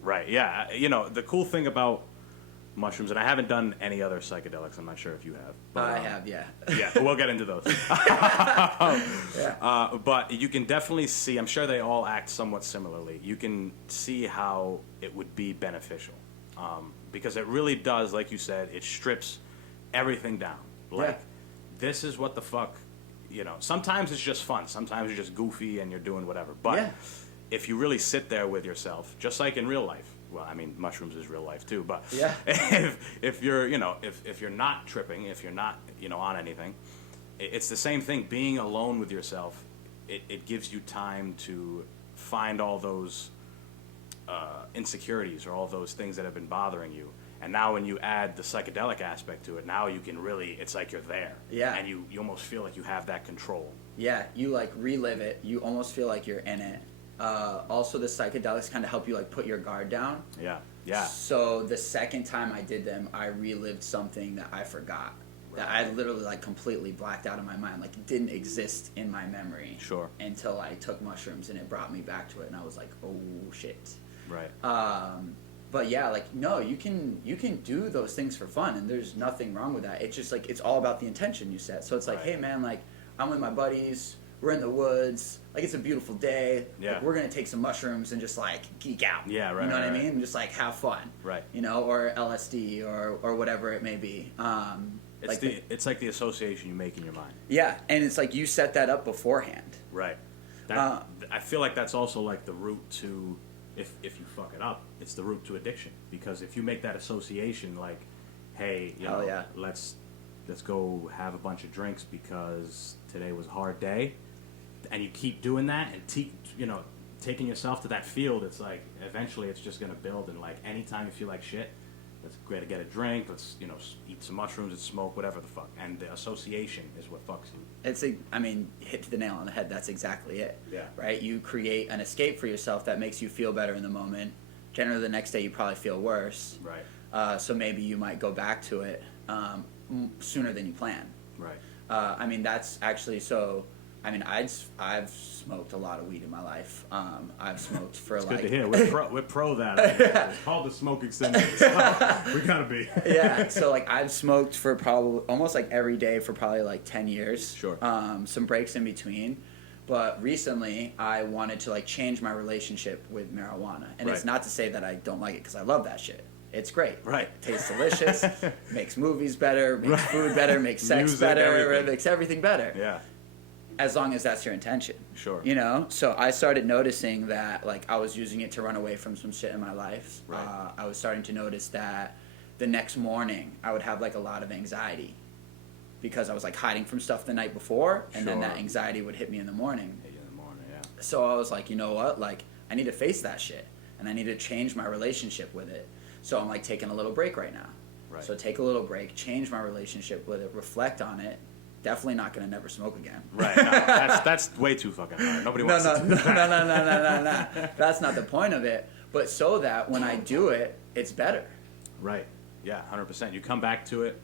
Right. Yeah. You know, the cool thing about mushrooms, and I haven't done any other psychedelics. I'm not sure if you have. But, I have, yeah. Yeah, we'll get into those. Yeah. But you can definitely see, I'm sure they all act somewhat similarly. You can see how it would be beneficial. Because it really does, like you said, it strips everything down. Like, this is what the fuck, you know, sometimes it's just fun. Sometimes you're just goofy and you're doing whatever. But if you really sit there with yourself, just like in real life, well, I mean, mushrooms is real life too, but if you're, you know, if you're not tripping, if you're not, you know, on anything, it's the same thing. Being alone with yourself, it gives you time to find all those insecurities or all those things that have been bothering you. And now when you add the psychedelic aspect to it, now you can really, it's like you're there. Yeah. And you almost feel like you have that control. Yeah, you, like, relive it. You almost feel like you're in it. Also, the psychedelics kind of help you, like, put your guard down. Yeah, yeah. So the second time I did them, I relived something that I forgot. Right. That I literally, like, completely blacked out of my mind. Like, it didn't exist in my memory. Sure. Until I took mushrooms, and it brought me back to it, and I was like, oh, shit. Right. But yeah, like, no, you can do those things for fun, and there's nothing wrong with that. It's just, like, it's all about the intention you set. So it's like, hey, man, like, I'm with my buddies. We're in the woods, like, it's a beautiful day. Yeah. Like, we're gonna take some mushrooms and just, like, geek out. Yeah, right. You know what I mean? And just, like, have fun. Right. You know, or LSD or whatever it may be. It's like the association you make in your mind. Yeah, and it's like you set that up beforehand. Right. I feel like that's also like the route to, if you fuck it up, it's the route to addiction. Because if you make that association, like, hey, you know, let's go have a bunch of drinks because today was a hard day. And you keep doing that and taking yourself to that field, it's like eventually it's just gonna build. And like anytime you feel like shit, let's go to get a drink. Let's eat some mushrooms and smoke whatever the fuck. And the association is what fucks you. I mean, hit the nail on the head. That's exactly it. Yeah. Right. You create an escape for yourself that makes you feel better in the moment. Generally, the next day you probably feel worse. Right. So maybe you might go back to it sooner than you plan. Right. I mean, that's actually so. I mean, I've smoked a lot of weed in my life. I've smoked for it's like. Good to hear. We're pro that. It's called the smoke extender. We gotta be. Yeah. So like I've smoked for probably almost like every day for probably like 10 years. Sure. Some breaks in between, but recently I wanted to like change my relationship with marijuana, and it's not to say that I don't like it because I love that shit. It's great. Right. It tastes delicious. Makes movies better. Makes food better. Makes sex Music, better. everything. Makes everything better. Yeah. As long as that's your intention. Sure. You know? So I started noticing that, like, I was using it to run away from some shit in my life. Right. I was starting to notice that the next morning I would have, like, a lot of anxiety because I was, like, hiding from stuff the night before, and then that anxiety would hit me in the morning. Hit you in the morning, yeah. So I was like, you know what? Like, I need to face that shit, and I need to change my relationship with it. So I'm, like, taking a little break right now. Right. So take a little break, change my relationship with it, reflect on it, definitely not going to never smoke again. Right. No, that's way too fucking hard. Nobody wants to do that. No. That's not the point of it. But so that when I do it, it's better. Right. Yeah, 100%. You come back to it,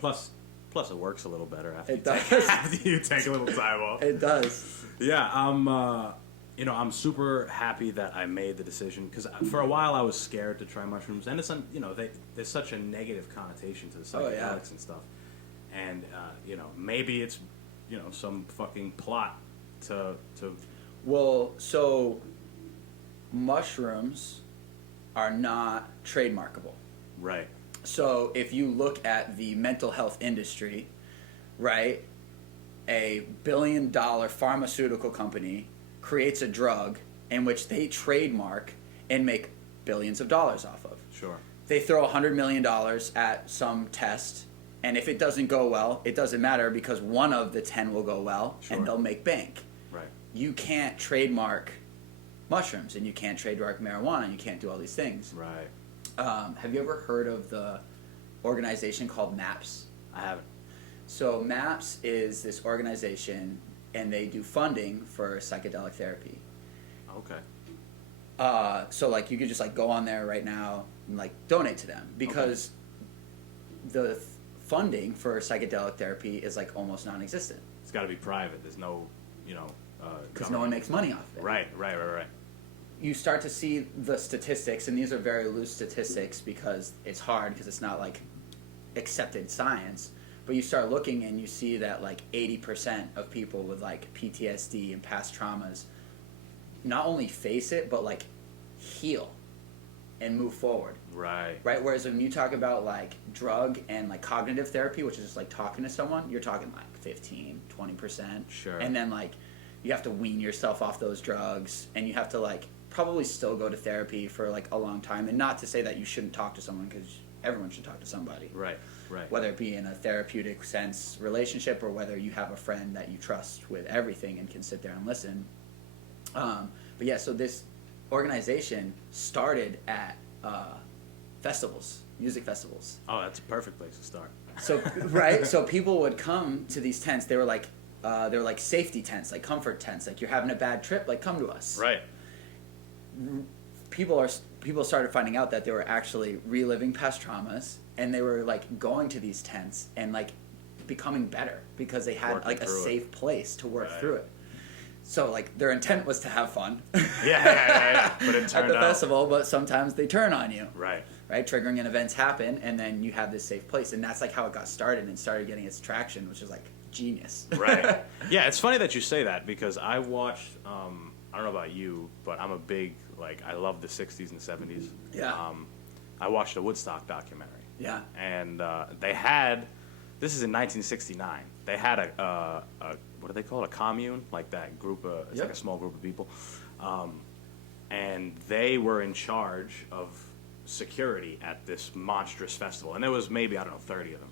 plus it works a little better after you take a little time off. It does. Yeah, I'm super happy that I made the decision, because for a while I was scared to try mushrooms, and it's there's such a negative connotation to the psychedelics and stuff, and maybe it's some fucking plot to. Well, so mushrooms are not trademarkable. Right. So if you look at the mental health industry, right, a $billion pharmaceutical company creates a drug in which they trademark and make billions of dollars off of. Sure. They throw $100 million at some test, and if it doesn't go well, it doesn't matter, because one of the 10 will go well, and they'll make bank. Right. You can't trademark mushrooms, and you can't trademark marijuana, and you can't do all these things. Right. Have you ever heard of the organization called MAPS? I haven't. So MAPS is this organization, and they do funding for psychedelic therapy. Okay. So like you could just like go on there right now and like donate to them, because the funding for psychedelic therapy is like almost non-existent. It's got to be private. There's no, because no one makes money off of it. Right. You start to see the statistics, and these are very loose statistics because it's hard, because it's not like accepted science. But you start looking and you see that like 80% of people with like PTSD and past traumas not only face it, but like heal and move forward. Right. Whereas when you talk about like drug and like cognitive therapy, which is just like talking to someone, you're talking like 15, 20%. Sure. And then like you have to wean yourself off those drugs, and you have to like probably still go to therapy for like a long time. And not to say that you shouldn't talk to someone, because everyone should talk to somebody. Right. Whether it be in a therapeutic sense relationship, or whether you have a friend that you trust with everything and can sit there and listen. But yeah, so this organization started at festivals, music festivals. Oh, that's a perfect place to start. So so people would come to these tents. They were like safety tents, like comfort tents. Like, you're having a bad trip, like come to us. Right. People started finding out that they were actually reliving past traumas, and they were like going to these tents and like becoming better because they had like a safe place to work through it. So like their intent was to have fun. Yeah. But it turned at the festival, but sometimes they turn on you. Right. Triggering events happen, and then you have this safe place, and that's like how it got started and started getting its traction, which is like genius. Right. Yeah, it's funny that you say that, because I watched. I don't know about you, but I'm a big I love the '60s and '70s. Yeah. I watched a Woodstock documentary. Yeah. And they had, this is in 1969. They had a what do they call it? A commune, like that group of, it's like a small group of people, and they were in charge of security at this monstrous festival. And there was maybe, I don't know, 30 of them,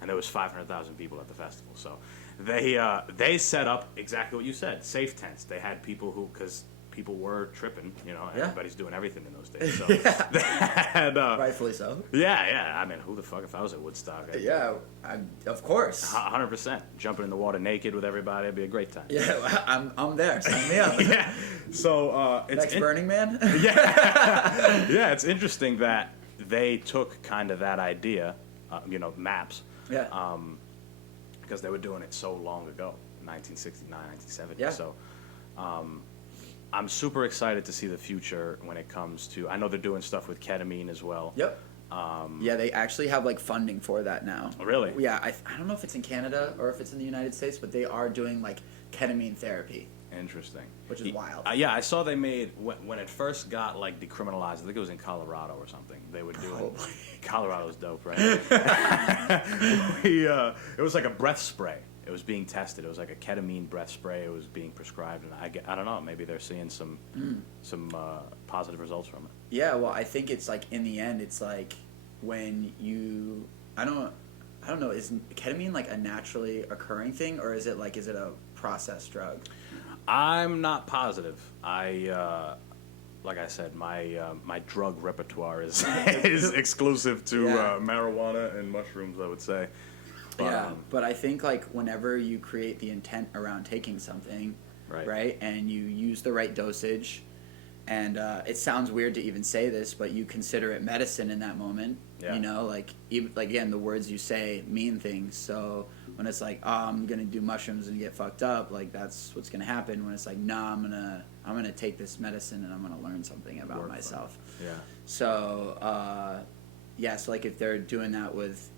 and there was 500,000 people at the festival. So they set up exactly what you said, safe tents. They had people who, because people were tripping, everybody's doing everything in those days. So they had, rightfully so. Yeah. I mean, who the fuck, if I was at Woodstock? Of course. 100%. Jumping in the water naked with everybody, it'd be a great time. Yeah, I'm there. Sign me up. Yeah. So it's next Burning Man. Yeah, it's interesting that they took kind of that idea, MAPS. Yeah. Because they were doing it so long ago, 1969, 1970. Yeah. So, I'm super excited to see the future when it comes to. I know they're doing stuff with ketamine as well. Yep. Yeah, they actually have like funding for that now. Really? Yeah, I don't know if it's in Canada or if it's in the United States, but they are doing like ketamine therapy. Interesting. Which is wild. Yeah, I saw they made when it first got like decriminalized. I think it was in Colorado or something. They were doing. Colorado's dope, right? It was like a breath spray. It was being tested. It was like a ketamine breath spray. It was being prescribed, and I don't know. Maybe they're seeing some positive results from it. Yeah, well, I think it's like in the end, it's like when you I don't know. Is ketamine like a naturally occurring thing, or is it a processed drug? I'm not positive. Like I said, my drug repertoire is exclusive to marijuana and mushrooms, I would say. But I think like whenever you create the intent around taking something, right, and you use the right dosage, and it sounds weird to even say this, but you consider it medicine in that moment. You know, like even like again, the words you say mean things. So when it's like, oh, I'm gonna do mushrooms and get fucked up, like that's what's gonna happen. When it's like, nah, I'm gonna take this medicine and I'm gonna learn something about myself. Yeah. So so like if they're doing that with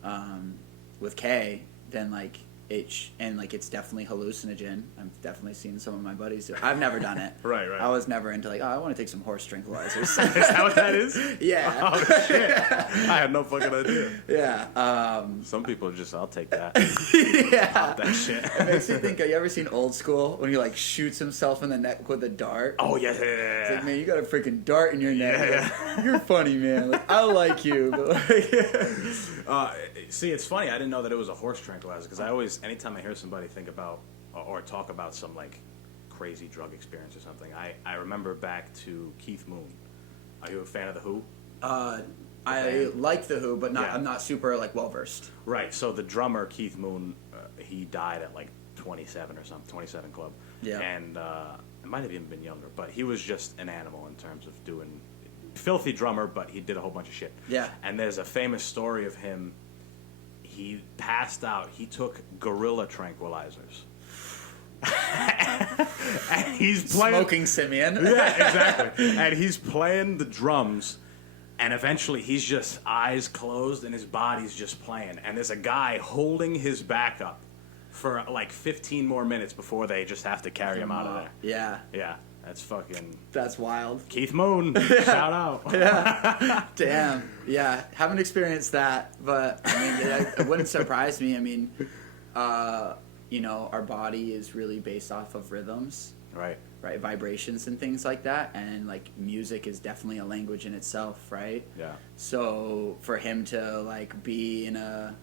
K, then like it's definitely hallucinogen. I've definitely seen some of my buddies do it. I've never done it. Right. I was never into like, oh, I want to take some horse tranquilizers. Is that what that is? Yeah. Oh shit! I had no fucking idea. Yeah. Some people just, I'll take that. Yeah. That shit. It makes me think. Have you ever seen Old School when he like shoots himself in the neck with a dart? Oh yeah. It's like, man, you got a freaking dart in your neck. Yeah. Like, you're funny, man. Like, I like you. But like, See, it's funny. I didn't know that it was a horse tranquilizer because I always, anytime I hear somebody think about or talk about some like crazy drug experience or something, I remember back to Keith Moon. Are you a fan of the Who? I like the Who, but I'm not super like well versed. Right. So the drummer Keith Moon, he died at like 27 or something, 27 Club. Yeah. And it might have even been younger, but he was just an animal in terms of doing filthy drummer, but he did a whole bunch of shit. Yeah. And there's a famous story of him. He passed out. He took gorilla tranquilizers. And he's playing Smoking Simian. Yeah, exactly. And he's playing the drums, and eventually he's just eyes closed and his body's just playing. And there's a guy holding his back up for like 15 more minutes before they just have to carry him out of there. Yeah. Yeah, that's fucking That's wild. Keith Moon. Shout out. Yeah. Damn. Yeah. Haven't experienced that, but I mean, it wouldn't surprise me. I mean, you know, our body is really based off of rhythms. Right. Right, vibrations and things like that, and like music is definitely a language in itself, right? Yeah. So for him to like be in a,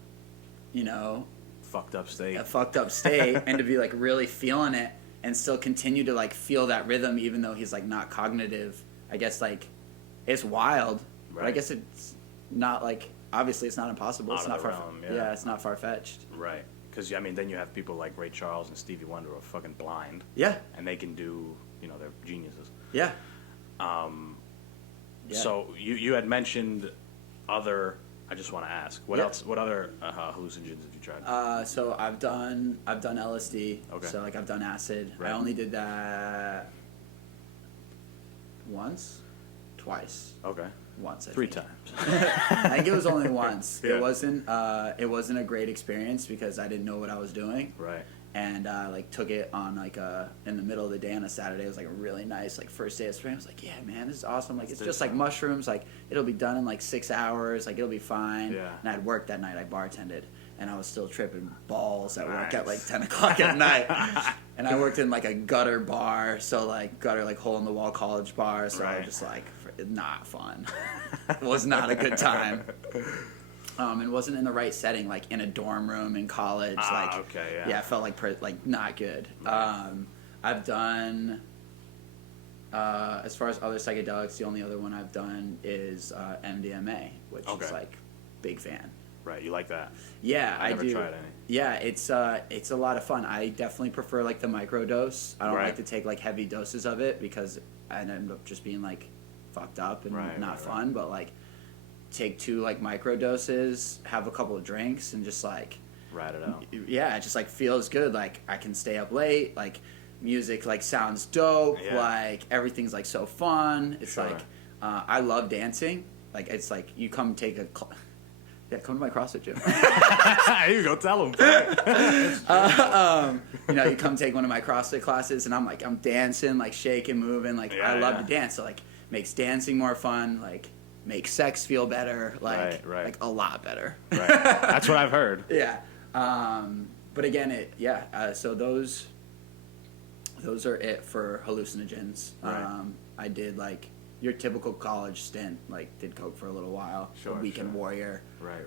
you know, Fucked up state. a fucked up state, and to be like really feeling it, and still continue to like feel that rhythm, even though he's like not cognitive. I guess like it's wild, but I guess it's not like obviously it's not impossible. It's not far. Yeah, it's not far fetched. Right. Because, I mean, then you have people like Ray Charles and Stevie Wonder who are fucking blind. Yeah. And they can do, you know, they're geniuses. Yeah. Yeah. So you had mentioned other, I just want to ask, what else, what other hallucinogens have you tried? So I've done LSD. Okay. So like I've done acid. Right. I only did that twice. Okay. Once. I 3 think. times. I think it was only once. Yeah. It wasn't a great experience because I didn't know what I was doing. Right. And like took it on like in the middle of the day on a Saturday. It was like a really nice like first day of spring. I was like, yeah, man, this is awesome. Like it's just like mushrooms. Like it'll be done in like 6 hours. Like it'll be fine. Yeah. And I'd worked that night. I bartended, and I was still tripping balls at work Nice. at like 10 o'clock at night. And I worked in like a gutter bar, so like gutter like hole in the wall college bar. So I was just like not fun. It was not a good time. And wasn't in the right setting, like in a dorm room in college. Okay, yeah. Yeah, it felt like not good. Right. I've done, as far as other psychedelics, the only other one I've done is MDMA, which is like big fan. Right, you like that? Yeah, I never do. tried any. Yeah, it's a lot of fun. I definitely prefer like the microdose. I don't like to take like heavy doses of it because I end up just being like fucked up and not fun. But like take 2 like micro doses, have a couple of drinks, and just like Ride it out. Yeah, it just like feels good. Like I can stay up late. Like music like sounds dope. Yeah. Like everything's like so fun. It's like I love dancing. Like it's like you come take a. Yeah, come to my CrossFit gym. Here you go, tell them. You know, you come take one of my CrossFit classes, and I'm dancing, like shaking, moving. Like I love to dance. So like makes dancing more fun. Like makes sex feel better. Like like a lot better. Right. That's what I've heard. Yeah. But again, so those are it for hallucinogens. Right. I did like your typical college stint, like did coke for a little while. Sure, Weekend warrior. Right.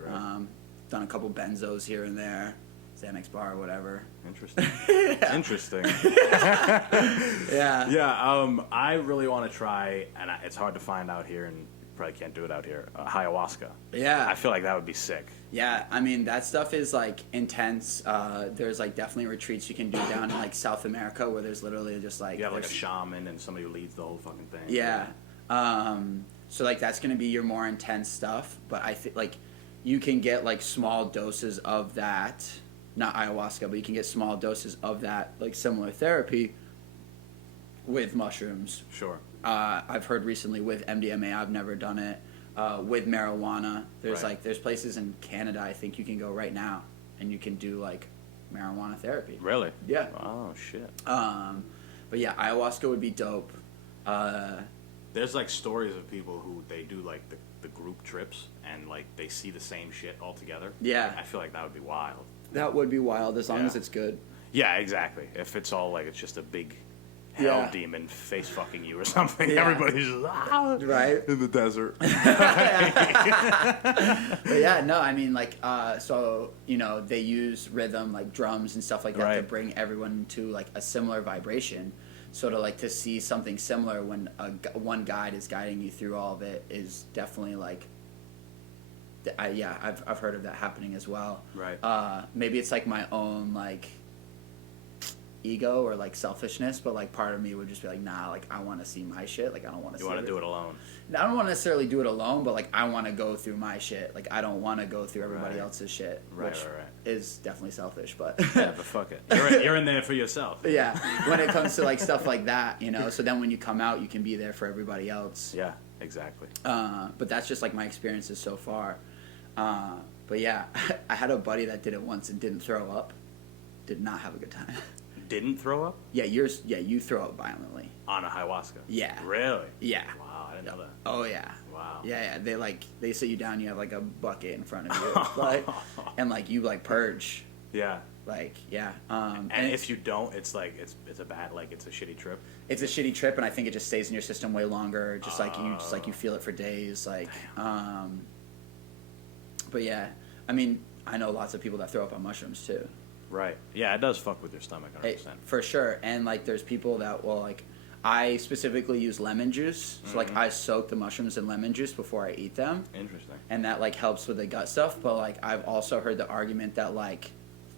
Done a couple benzos here and there, Xanax bar, whatever. Interesting. Interesting. Yeah. Yeah. I really want to try, and it's hard to find out here in probably can't do it out here. Ayahuasca. Yeah. I feel like that would be sick. Yeah, I mean, that stuff is, like, intense. There's, like, definitely retreats you can do down in, like, South America where there's literally just, like... You have, like, a shaman and somebody who leads the whole fucking thing. Yeah. So, like, that's going to be your more intense stuff. But I think, like, you can get, like, small doses of that. Not ayahuasca, but you can get small doses of that, like, similar therapy with mushrooms. Sure. I've heard recently with MDMA. I've never done it. With marijuana, there's Right. like there's places in Canada I think you can go right now and you can do like marijuana therapy. Really? Yeah. Oh shit. But yeah, ayahuasca would be dope. There's like stories of people who they do like the group trips and like they see the same shit all together. Yeah. I feel like that would be wild. That would be wild as long Yeah. as it's good. Yeah, exactly. If it's all like it's just a big hell Yeah. demon face fucking you or something, Yeah. everybody's just Right. in the desert. But yeah, no, I mean like so you know they use rhythm like drums and stuff like that to Right. bring everyone to like a similar vibration. So to like to see something similar when one guide is guiding you through all of it is definitely like. I've heard of that happening as well. Right. Maybe it's like my own like ego or like selfishness, but like part of me would just be like, nah, like I want to see my shit. Like I don't want to. You want to do it alone. I don't want to necessarily do it alone, but like I want to go through my shit. Like I don't want to go through everybody Right. else's shit, Right, which right. is definitely selfish. But Yeah, but fuck it. You're in there for yourself. yeah, when it comes to like stuff like that, you know. So then when you come out, you can be there for everybody else. Yeah, exactly. But that's just like my experiences so far. But yeah, I had a buddy that did it once and didn't throw up. Did not have a good time. Didn't throw up Yeah, you throw up violently. on a ayahuasca. Yeah. Really? Yeah. Wow, I didn't know that. Oh yeah. Wow. Yeah. They sit you down. You have like a bucket in front of you, like, and like you like purge. Yeah. Like yeah. And it's, if you don't, it's like it's a bad like it's a shitty trip. it's a shitty trip, and I think it just stays in your system way longer. Just like you feel it for days. Like but yeah, I mean, I know lots of people that throw up on mushrooms too. Right. Yeah, it does fuck with your stomach 100%. For sure. And like there's people that will like I specifically use lemon juice. So like I soak the mushrooms in lemon juice before I eat them. Interesting. And that like helps with the gut stuff, but like I've also heard the argument that like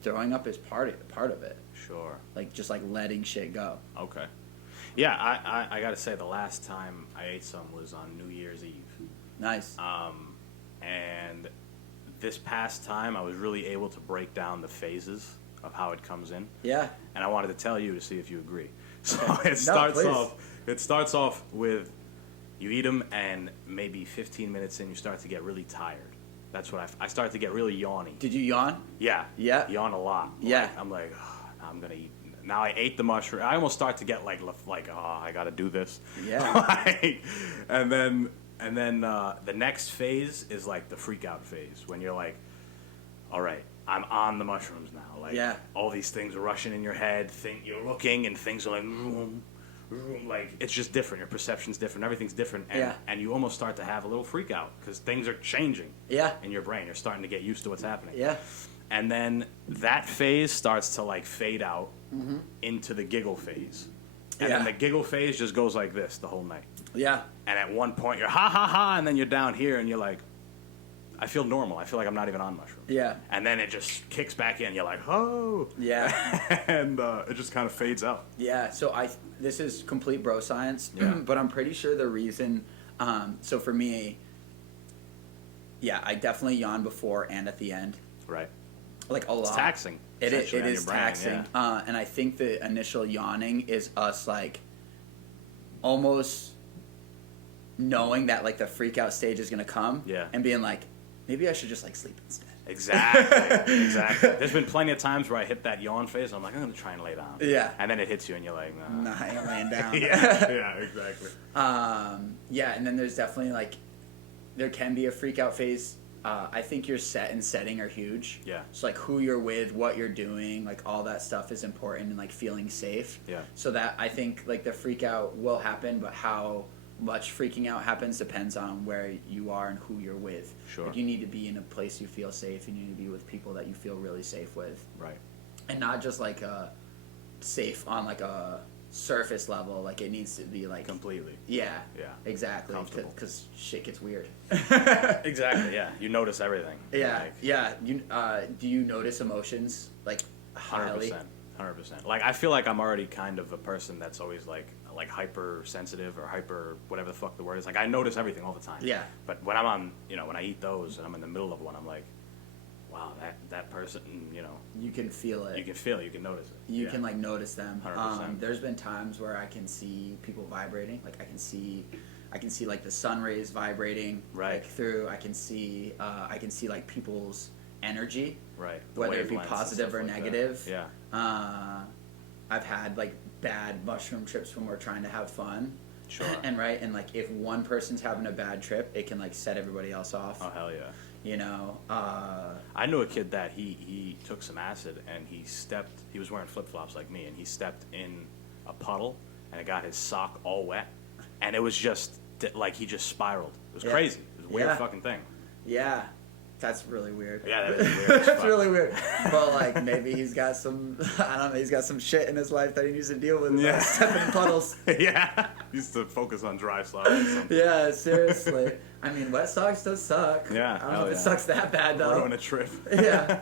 throwing up is part of it. Sure. Like just like letting shit go. Okay. Yeah, I gotta say the last time I ate some was on New Year's Eve. Nice. And this past time I was really able to break down the phases of how it comes in. Yeah. And I wanted to tell you to see if you agree. So Okay. it starts please. off. It starts off with you eat them, and maybe 15 minutes in, you start to get really tired. That's what I start to get really yawny. Did you yawn? Yeah. Yeah. Yawn a lot. Yeah. Like, I'm like, oh, now I'm gonna eat. Now I ate the mushroom. I almost start to get like oh, I gotta do this. Yeah. and then the next phase is like the freak out phase when you're like, all right, I'm on the mushrooms now. Like, Yeah. all these things are rushing in your head. You're looking, and things are like, like it's just different. Your perception's different. Everything's different, and, Yeah. and you almost start to have a little freak out because things are changing. Yeah. In your brain, you're starting to get used to what's happening. Yeah. And then that phase starts to like fade out into the giggle phase, and then Yeah. the giggle phase just goes like this the whole night. Yeah. And at one point you're ha ha ha, and then you're down here and you're like, I feel normal. I feel like I'm not even on mushrooms. Yeah. And then it just kicks back in. You're like, oh. Yeah. And it just kind of fades out. Yeah, so this is complete bro science, Yeah. but I'm pretty sure the reason. So for me, yeah, I definitely yawn before and at the end, Right. like a lot. It's taxing. It is. essentially, It on is your brain, taxing, yeah. and I think the initial yawning is us like almost knowing that like the freak out stage is gonna come, Yeah. and being like, maybe I should just like sleep instead. Exactly. Exactly. There's been plenty of times where I hit that yawn phase and I'm like, I'm going to try and lay down. Yeah. And then it hits you and you're like, nah. Nah, I ain't laying down. Yeah, exactly. Yeah, and then there's definitely like, there can be a freak out phase. I think your set and setting are huge. Yeah. So like who you're with, what you're doing, like all that stuff is important and like feeling safe. Yeah. So that I think like the freak out will happen, but how much freaking out happens depends on where you are and who you're with. Sure. Like you need to be in a place you feel safe, and you need to be with people that you feel really safe with. Right. And not just like safe on like a surface level. Like it needs to be like Completely. Yeah. Yeah. Exactly. Comfortable. Because shit gets weird. Exactly. Yeah. You notice everything. Yeah. Like, Yeah. You do you notice emotions like highly? 100%. Like I feel like I'm already kind of a person that's always like hypersensitive or hyper whatever the fuck the word is. Like I notice everything all the time. Yeah. But when I'm on, when I eat those and I'm in the middle of one, I'm like, wow, that person, You can feel it. you can feel it, you can notice it. You Yeah. can like notice them. 100%. There's been times where I can see people vibrating. Like I can see like the sun rays vibrating Right. like through. I can see like people's energy, Right. The whether it be wavelengths and positive stuff or like that. negative. Yeah. I've had like bad mushroom trips when we're trying to have fun. Sure. And like if one person's having a bad trip, it can like set everybody else off. Oh hell yeah. I I knew a kid that he took some acid and he was wearing flip-flops like me, and he stepped in a puddle and it got his sock all wet, and it was just like he just spiraled. It was Yeah. crazy. It was a weird Yeah. fucking thing. Yeah, that's really weird. Yeah, that is weird as That's fuck. really weird. But like maybe he's got some, I don't know, he's got some shit in his life that he needs to deal with. Yeah. About stepping in puddles. Yeah. He used to focus on dry slops or something. Yeah, seriously. I mean, wet socks does suck. Yeah, I don't know hell if it yeah. sucks that bad though. Ruin a trip. Yeah.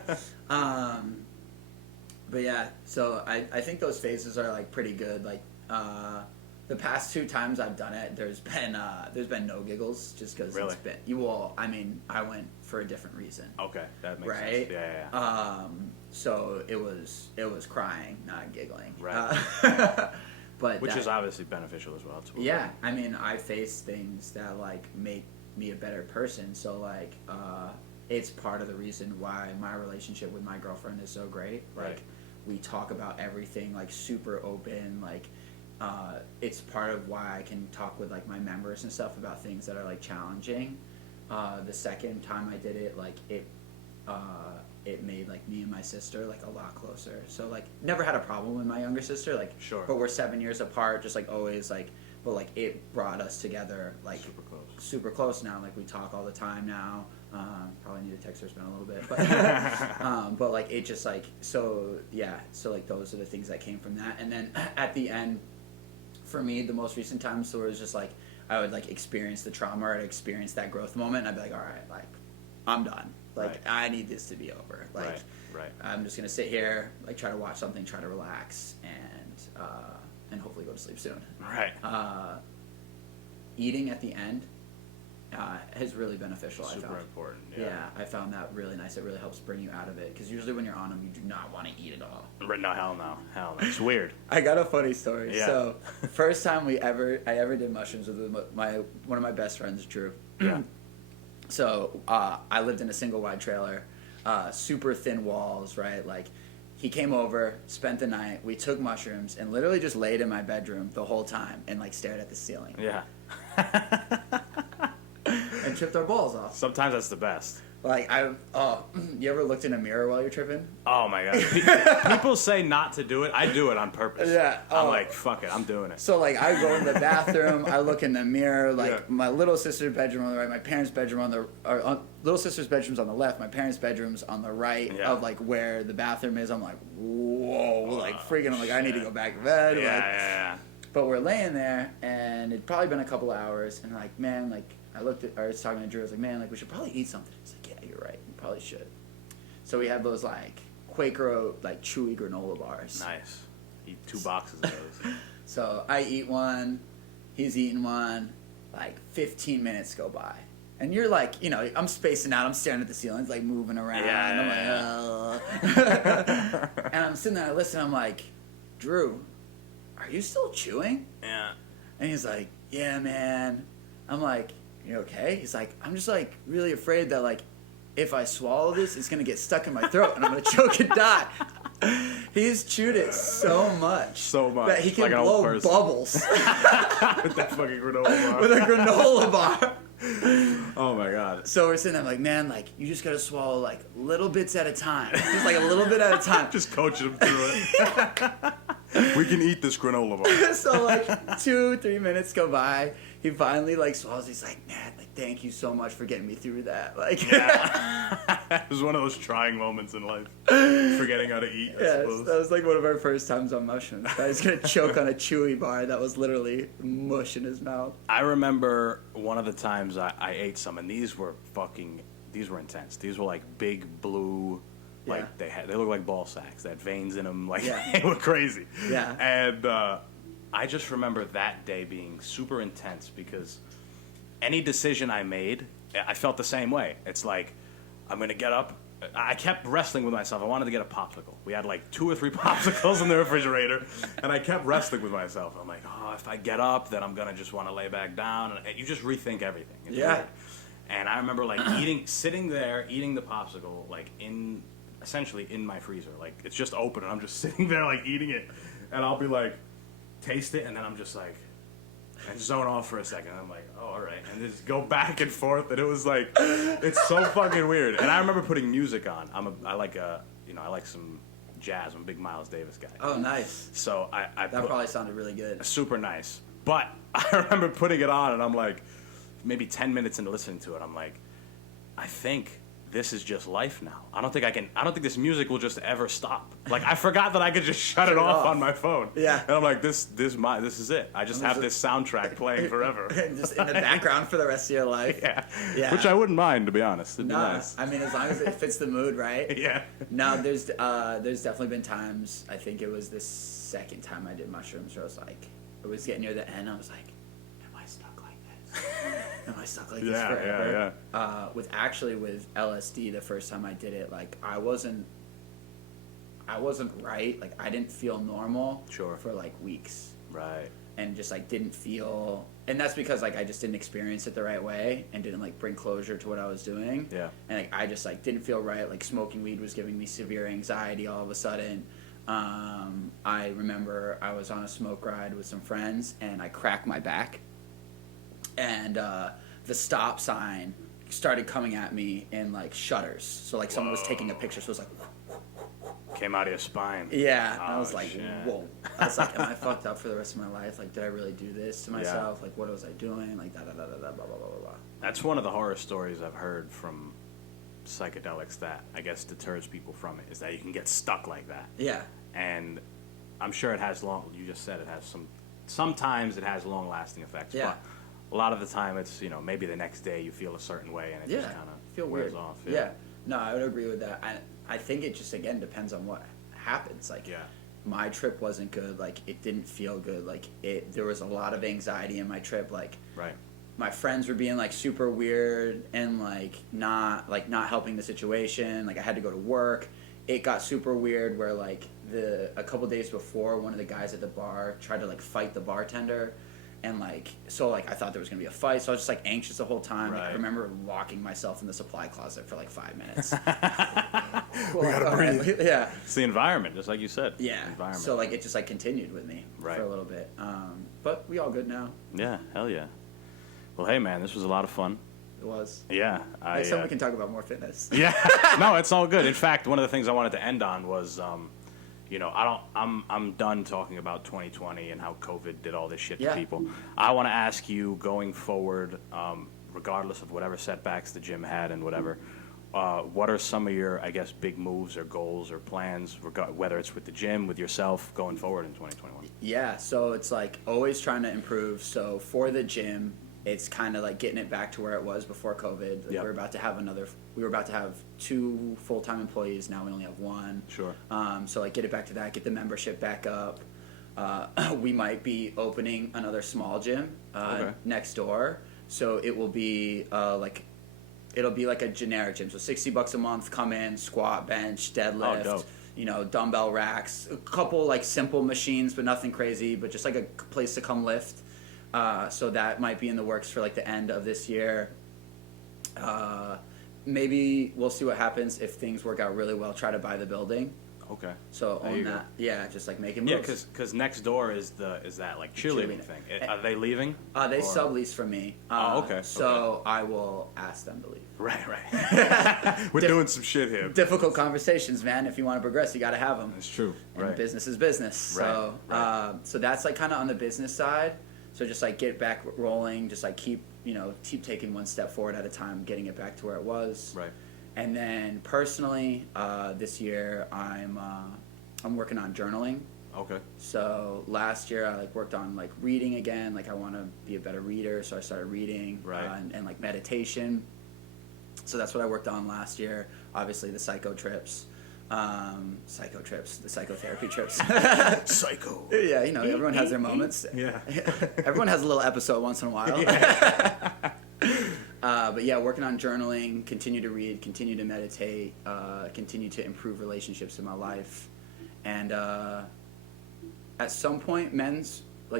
But yeah, so I think those phases are like pretty good. Like the past 2 times I've done it, there's been no giggles just because Really? it's been I mean, I went for a different reason. Okay, that makes Right? sense. Yeah. So it was crying, not giggling. Right. But Which is obviously beneficial as well. To yeah, I mean, I face things that like make me a better person. So like, it's part of the reason why my relationship with my girlfriend is so great. Like, Right. we talk about everything like super open. Like, it's part of why I can talk with like my members and stuff about things that are like challenging. The second time I did it, like it made like me and my sister like a lot closer. So like never had a problem with my younger sister, like Sure. but we're 7 years apart, just like always like, but like it brought us together like super close now. Like we talk all the time now. Probably need to text her spend a little bit, but like it just like so like those are the things that came from that. And then at the end, for me, the most recent time, so it was just like I would like experience the trauma or I'd experience that growth moment, and I'd be like, all right, like I'm done. Like Right. I need this to be over. Like Right. I'm just gonna sit here, like try to watch something, try to relax, and hopefully go to sleep soon. Right. Eating at the end is really beneficial. I Super found. important. Yeah, I found that really nice. It really helps bring you out of it because usually when you're on them, you do not want to eat at all. No, hell no. Hell no. It's weird. I got a funny story. Yeah. So, first time I ever did mushrooms with one of my best friends, Drew. Yeah. So I lived in a single wide trailer, super thin walls, right? Like he came over, spent the night. We took mushrooms and literally just laid in my bedroom the whole time and like stared at the ceiling Yeah. and tripped our balls off. Sometimes that's the best. Like you ever looked in a mirror while you're tripping? Oh my god. People say not to do it. I do it on purpose. Yeah. I'm like, fuck it. I'm doing it. So like I go in the bathroom, I look in the mirror, like Yeah. my little sister's bedroom on the right, my parents' bedroom little sister's bedroom's on the left, my parents' bedroom's on the right Yeah. of like where the bathroom is. I'm like, whoa, like freaking, I'm like, I need to go back to bed. Yeah, like, yeah. But we're laying there and it'd probably been a couple hours and like, man, like I was talking to Drew, I was like, man, like we should probably eat something. He's like, yeah, you're right, we probably should. So we had those like Quaker Oat, like chewy granola bars. Nice. Eat 2 boxes of those. So I eat one, he's eating one, like 15 minutes go by. And you're like, I'm spacing out, I'm staring at the ceiling, it's like moving around. Yeah, I'm like, and I'm sitting there, I listen, I'm like, Drew, are you still chewing? Yeah. And he's like, yeah, man. I'm like, you okay? He's like, I'm just like really afraid that like if I swallow this, it's gonna get stuck in my throat and I'm gonna choke and die. He's chewed it so much that he can Like an old blow person. bubbles With that fucking granola bar. with a granola bar. Oh my god. So we're sitting there like, man, like you just gotta swallow like little bits at a time, just like a little bit at a time. Just coaching him through it. We can eat this granola bar. So like 2-3 minutes go by. He finally like swallows. He's like, man, like thank you so much for getting me through that. Like, Yeah. It was one of those trying moments in life. Forgetting how to eat, I yes, suppose. that was like one of our first times on mushrooms. I was gonna choke on a chewy bar that was literally mush in his mouth. I remember one of the times I ate some, and these were intense. These were like big blue, like Yeah. they look like ball sacks. They had veins in them. Like Yeah. they were crazy. Yeah. And I just remember that day being super intense because any decision I made, I felt the same way. It's like, I'm going to get up. I kept wrestling with myself. I wanted to get a popsicle. We had like 2 or 3 popsicles in the refrigerator, and I kept wrestling with myself. I'm like, oh, if I get up, then I'm going to just want to lay back down. And you just rethink everything. It's Yeah. weird. And I remember like sitting there, eating the popsicle, like essentially in my freezer. Like it's just open, and I'm just sitting there like eating it. And I'll be like, taste it, and then I'm just like, I zone off for a second. And I'm like, oh, all right, and just go back and forth, and it was like, it's so fucking weird. And I remember putting music on. I like some jazz. I'm a big Miles Davis guy. Oh, nice. So That probably sounded really good. super nice. But I remember putting it on, and I'm like, maybe 10 minutes into listening to it, I'm like, I think this is just life now. I don't think this music will just ever stop. Like I forgot that I could just shut it off on my phone. Yeah. And I'm like, this is it. I just have this soundtrack playing forever. Just in the background for the rest of your life. Yeah. Yeah. Which I wouldn't mind, to be honest. It'd be Nah, nice. I mean, as long as it fits the mood, right? Yeah. No, there's definitely been times. I think it was the second time I did mushrooms where I was like, it was getting near the end. I was like, am I stuck like this? Am I stuck like this forever? With LSD, the first time I did it, like I wasn't right. Like I didn't feel normal. Sure. For like weeks. Right. And just like didn't feel, and that's because like I just didn't experience it the right way and didn't like bring closure to what I was doing. Yeah. And like I just like didn't feel right. Like smoking weed was giving me severe anxiety all of a sudden. I remember I was on a smoke ride with some friends and I cracked my back, and the stop sign started coming at me in like shutters. So like someone was taking a picture. So it was like. Came out of your spine. Yeah, Oh, I was like, shit. whoa. I was like, am I fucked up for the rest of my life? Like, did I really do this to myself? Like, what was I doing? Like, da da da da da, blah blah blah blah blah. That's one of the horror stories I've heard from psychedelics that I guess deters people from it, is that you can get stuck like that. Yeah. And I'm sure it has you just said it has sometimes it has long lasting effects. Yeah. But a lot of the time it's, maybe the next day you feel a certain way and it just kind feel of wears weird. off. Yeah. No, I would agree with that. I think it just, again, depends on what happens. Like, my trip wasn't good. Like, it didn't feel good. Like, there was a lot of anxiety in my trip. Like, right. My friends were being like super weird and not helping the situation. Like, I had to go to work. It got super weird where like a couple days before, one of the guys at the bar tried to like fight the bartender. And I thought there was gonna be a fight, so I was just like anxious the whole time. Right. Like, I remember locking myself in the supply closet for like 5 minutes. We gotta breathe. Yeah. It's the environment, just like you said. Yeah. Environment. So like it just like continued with me for a little bit. But we all good now. Yeah, hell yeah. Well, hey man, this was a lot of fun. It was. Yeah. Next time we can talk about more fitness. Yeah. No, it's all good. In fact, one of the things I wanted to end on was I'm done talking about 2020 and how COVID did all this shit to people. I want to ask you, going forward, regardless of whatever setbacks the gym had and whatever, what are some of your, I guess, big moves or goals or plans, whether it's with the gym, with yourself, going forward in 2021? Yeah, so it's like always trying to improve. So for the gym, it's kind of like getting it back to where it was before COVID. Like, we were about to have 2 full-time employees. Now we only have 1. Sure. So like get it back to that, get the membership back up. We might be opening another small gym next door. So it will be it'll be like a generic gym. So $60 a month, come in, squat, bench, deadlift. Oh, dope. Dumbbell racks, a couple like simple machines, but nothing crazy, but just like a place to come lift. So that might be in the works for like the end of this year. Maybe we'll see what happens if things work out really well. Try to buy the building. okay. So There you own go. that. Yeah, just like making Yeah, moves. because next door is that like cheerleading Cheerleading. thing. Are they leaving? They Or- sublease from me. Oh, okay, So I will ask them to leave. Right, right. We're doing some shit here. Difficult conversations, man. If you want to progress, you got to have them. That's true. And Right. business is business. So, Right. so that's like kind of on the business side. So just like get back rolling, just like keep taking one step forward at a time, getting it back to where it was. Right. And then personally, this year I'm working on journaling. Okay. So last year I like worked on like reading again. Like I want to be a better reader, so I started reading. Right. And like meditation. So that's what I worked on last year. Obviously the psycho trips, the psychotherapy trips. Psycho. Yeah, everyone has their moments. Yeah. Everyone has a little episode once in a while. But yeah, working on journaling, continue to read, continue to meditate, continue to improve relationships in my life, and at some point,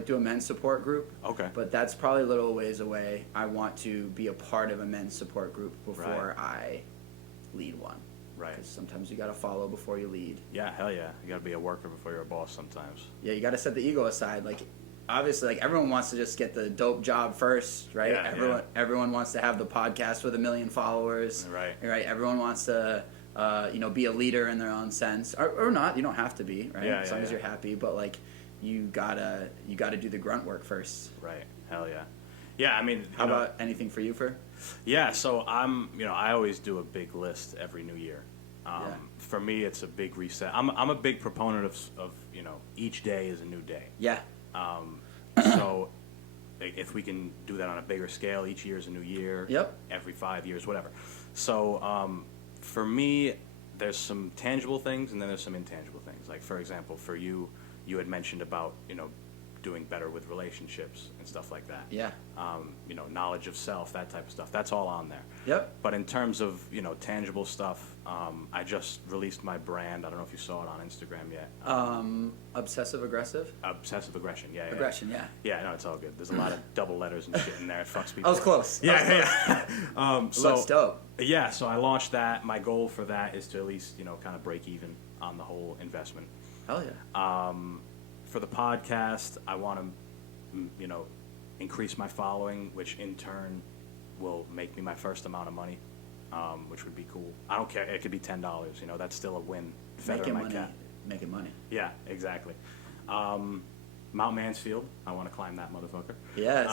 do a men's support group. Okay. But that's probably a little ways away. I want to be a part of a men's support group before I lead one. Right. Because sometimes you got to follow before you lead. Yeah, hell yeah. You gotta be a worker before you're a boss sometimes. Yeah, you got to set the ego aside. Like, obviously, like everyone wants to just get the dope job first, right? Yeah, Everyone wants to have the podcast with 1 million followers. Right. Right. Everyone wants to, be a leader in their own sense, or not. You don't have to be, right? Yeah, as yeah, long as yeah. you're happy, but like, you gotta do the grunt work first. Right. Hell yeah. Yeah, I mean, How about anything for you, for? Yeah, so I always do a big list every new year. Yeah. For me, it's a big reset. I'm a big proponent of each day is a new day. Yeah. So if we can do that on a bigger scale, each year is a new year. Yep. Every 5 years, whatever. So for me, there's some tangible things and then there's some intangible things. Like, for example, for you had mentioned about, doing better with relationships and stuff like that. Yeah. Knowledge of self, that type of stuff. That's all on there. Yep. But in terms of, tangible stuff, I just released my brand. I don't know if you saw it on Instagram yet. Obsessive aggressive. Obsessive aggression, yeah. Aggression, yeah. Yeah, no, it's all good. There's a lot of double letters and shit in there. It fucks people. I was close. Yeah. Looks dope. Yeah, so I launched that. My goal for that is to at least, kind of break even on the whole investment. Hell yeah. For the podcast, I want to, increase my following, which in turn will make me my first amount of money, which would be cool. I don't care. It could be $10. That's still a win. Feather in my cap. Making money. Yeah, exactly. Mount Mansfield. I want to climb that motherfucker. Yes.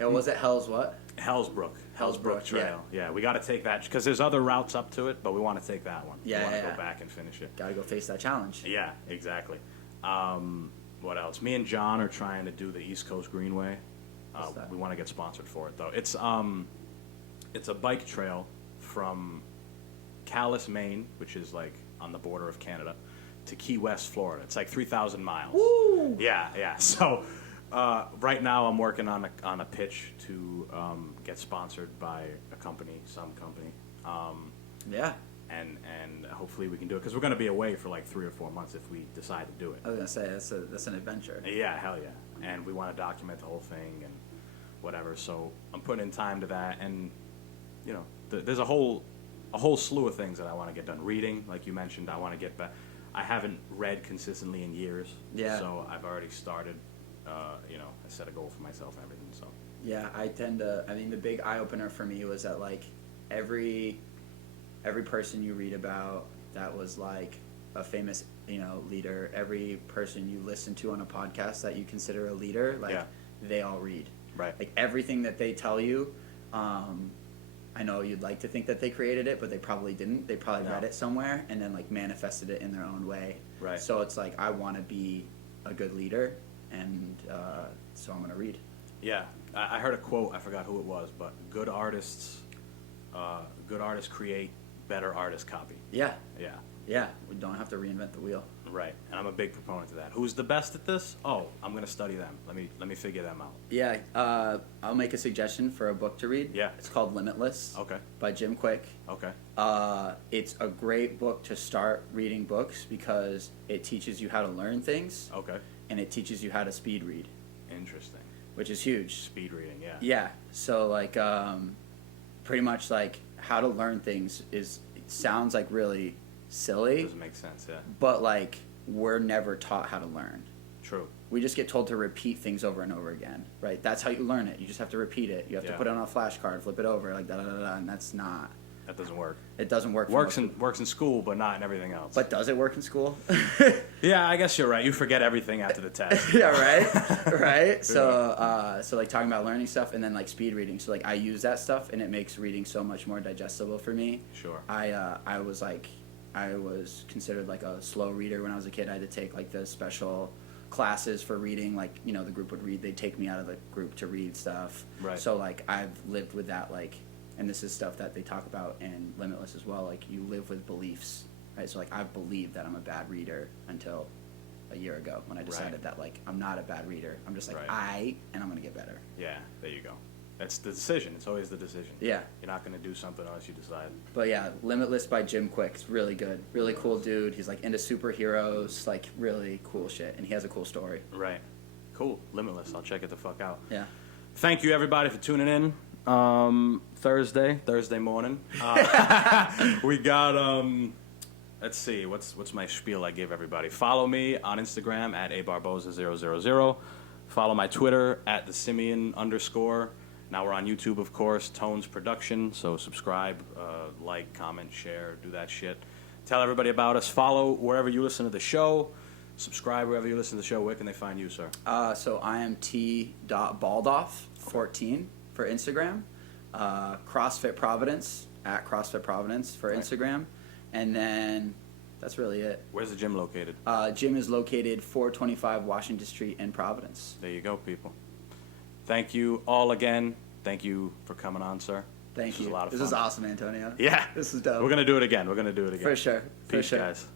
Was it Hell's what? Hellsbrook. Hellsbrook, Trail. Yeah, we got to take that because there's other routes up to it, but we want to take that one. Yeah, we want to yeah. go back and finish it. Gotta go face that challenge. Yeah, exactly. What else? Me and John are trying to do the East Coast Greenway. What's that? We want to get sponsored for it though. It's a bike trail from Calais, Maine, which is like on the border of Canada, to Key West, Florida. It's like 3,000 miles. Woo! Yeah. So right now I'm working on a pitch to get sponsored by some company. Yeah. And hopefully we can do it because we're going to be away for like 3 or 4 months if we decide to do it. I was gonna say that's an adventure. Yeah, hell yeah. And we want to document the whole thing and whatever. So I'm putting in time to that, and there's a whole slew of things that I want to get done. Reading, like you mentioned, I want to get back. I haven't read consistently in years. Yeah. So I've already started. I set a goal for myself and everything. So. Yeah, I mean, the big eye opener for me was that like every person you read about that was like a famous leader, every person you listen to on a podcast that you consider a leader, like they all read. Right. Like everything that they tell you, I know you'd like to think that they created it, but they probably didn't. They probably read it somewhere and then like manifested it in their own way. Right. So it's like I want to be a good leader, and so I'm gonna read. Yeah, I heard a quote. I forgot who it was, but good artists create, better artists copy. Yeah. Yeah. Yeah, we don't have to reinvent the wheel. Right, and I'm a big proponent of that. Who's the best at this? Oh, I'm going to study them. Let me figure them out. Yeah, I'll make a suggestion for a book to read. Yeah. It's called Limitless. Okay. By Jim Quick. Okay. It's a great book to start reading books because it teaches you how to learn things. Okay. And it teaches you how to speed read. Interesting. Which is huge. Speed reading, yeah. Yeah, so like pretty much like how to learn things it sounds like really silly. Doesn't make sense, yeah. But like we're never taught how to learn. True. We just get told to repeat things over and over again, right? That's how you learn it. You just have to repeat it. You have to put it on a flashcard, flip it over, like da da da da, and that's not. That doesn't work. It doesn't work. Works in school, but not in everything else. But does it work in school? Yeah, I guess you're right. You forget everything after the test. Yeah, right, right. So, so like talking about learning stuff, and then like speed reading. So like I use that stuff, and it makes reading so much more digestible for me. Sure. I was considered like a slow reader when I was a kid. I had to take like the special classes for reading. Like the group would read. They'd take me out of the group to read stuff. Right. So like I've lived with that like. And this is stuff that they talk about in Limitless as well. Like you live with beliefs, right? So like I've believed that I'm a bad reader until a year ago when I decided that like I'm not a bad reader. I'm just like and I'm gonna get better. Yeah, there you go. That's the decision. It's always the decision. Yeah. You're not gonna do something unless you decide. But yeah, Limitless by Jim Quick. It's really good. Really cool dude. He's like into superheroes, like really cool shit, and he has a cool story. Right. Cool. Limitless. I'll check it the fuck out. Yeah. Thank you everybody for tuning in. Thursday morning. We got let's see, what's my spiel I give everybody? Follow me on Instagram at abarboza000. Follow my Twitter at the Simian _. Now we're on YouTube, of course, Tones Production. So subscribe, like, comment, share, do that shit. Tell everybody about us. Follow wherever you listen to the show. Subscribe wherever you listen to the show. Where can they find you, sir? So I am t.baldauf 14 for Instagram. CrossFit Providence at CrossFit Providence for Instagram. And then that's really it. Where's the gym located? Gym is located 425 Washington Street in Providence. There you go, people. Thank you all again. Thank you for coming on, sir. Thank you. Was a lot of fun. This is awesome, Antonio. Yeah. This is dope. We're going to do it again. For sure. Peace, guys.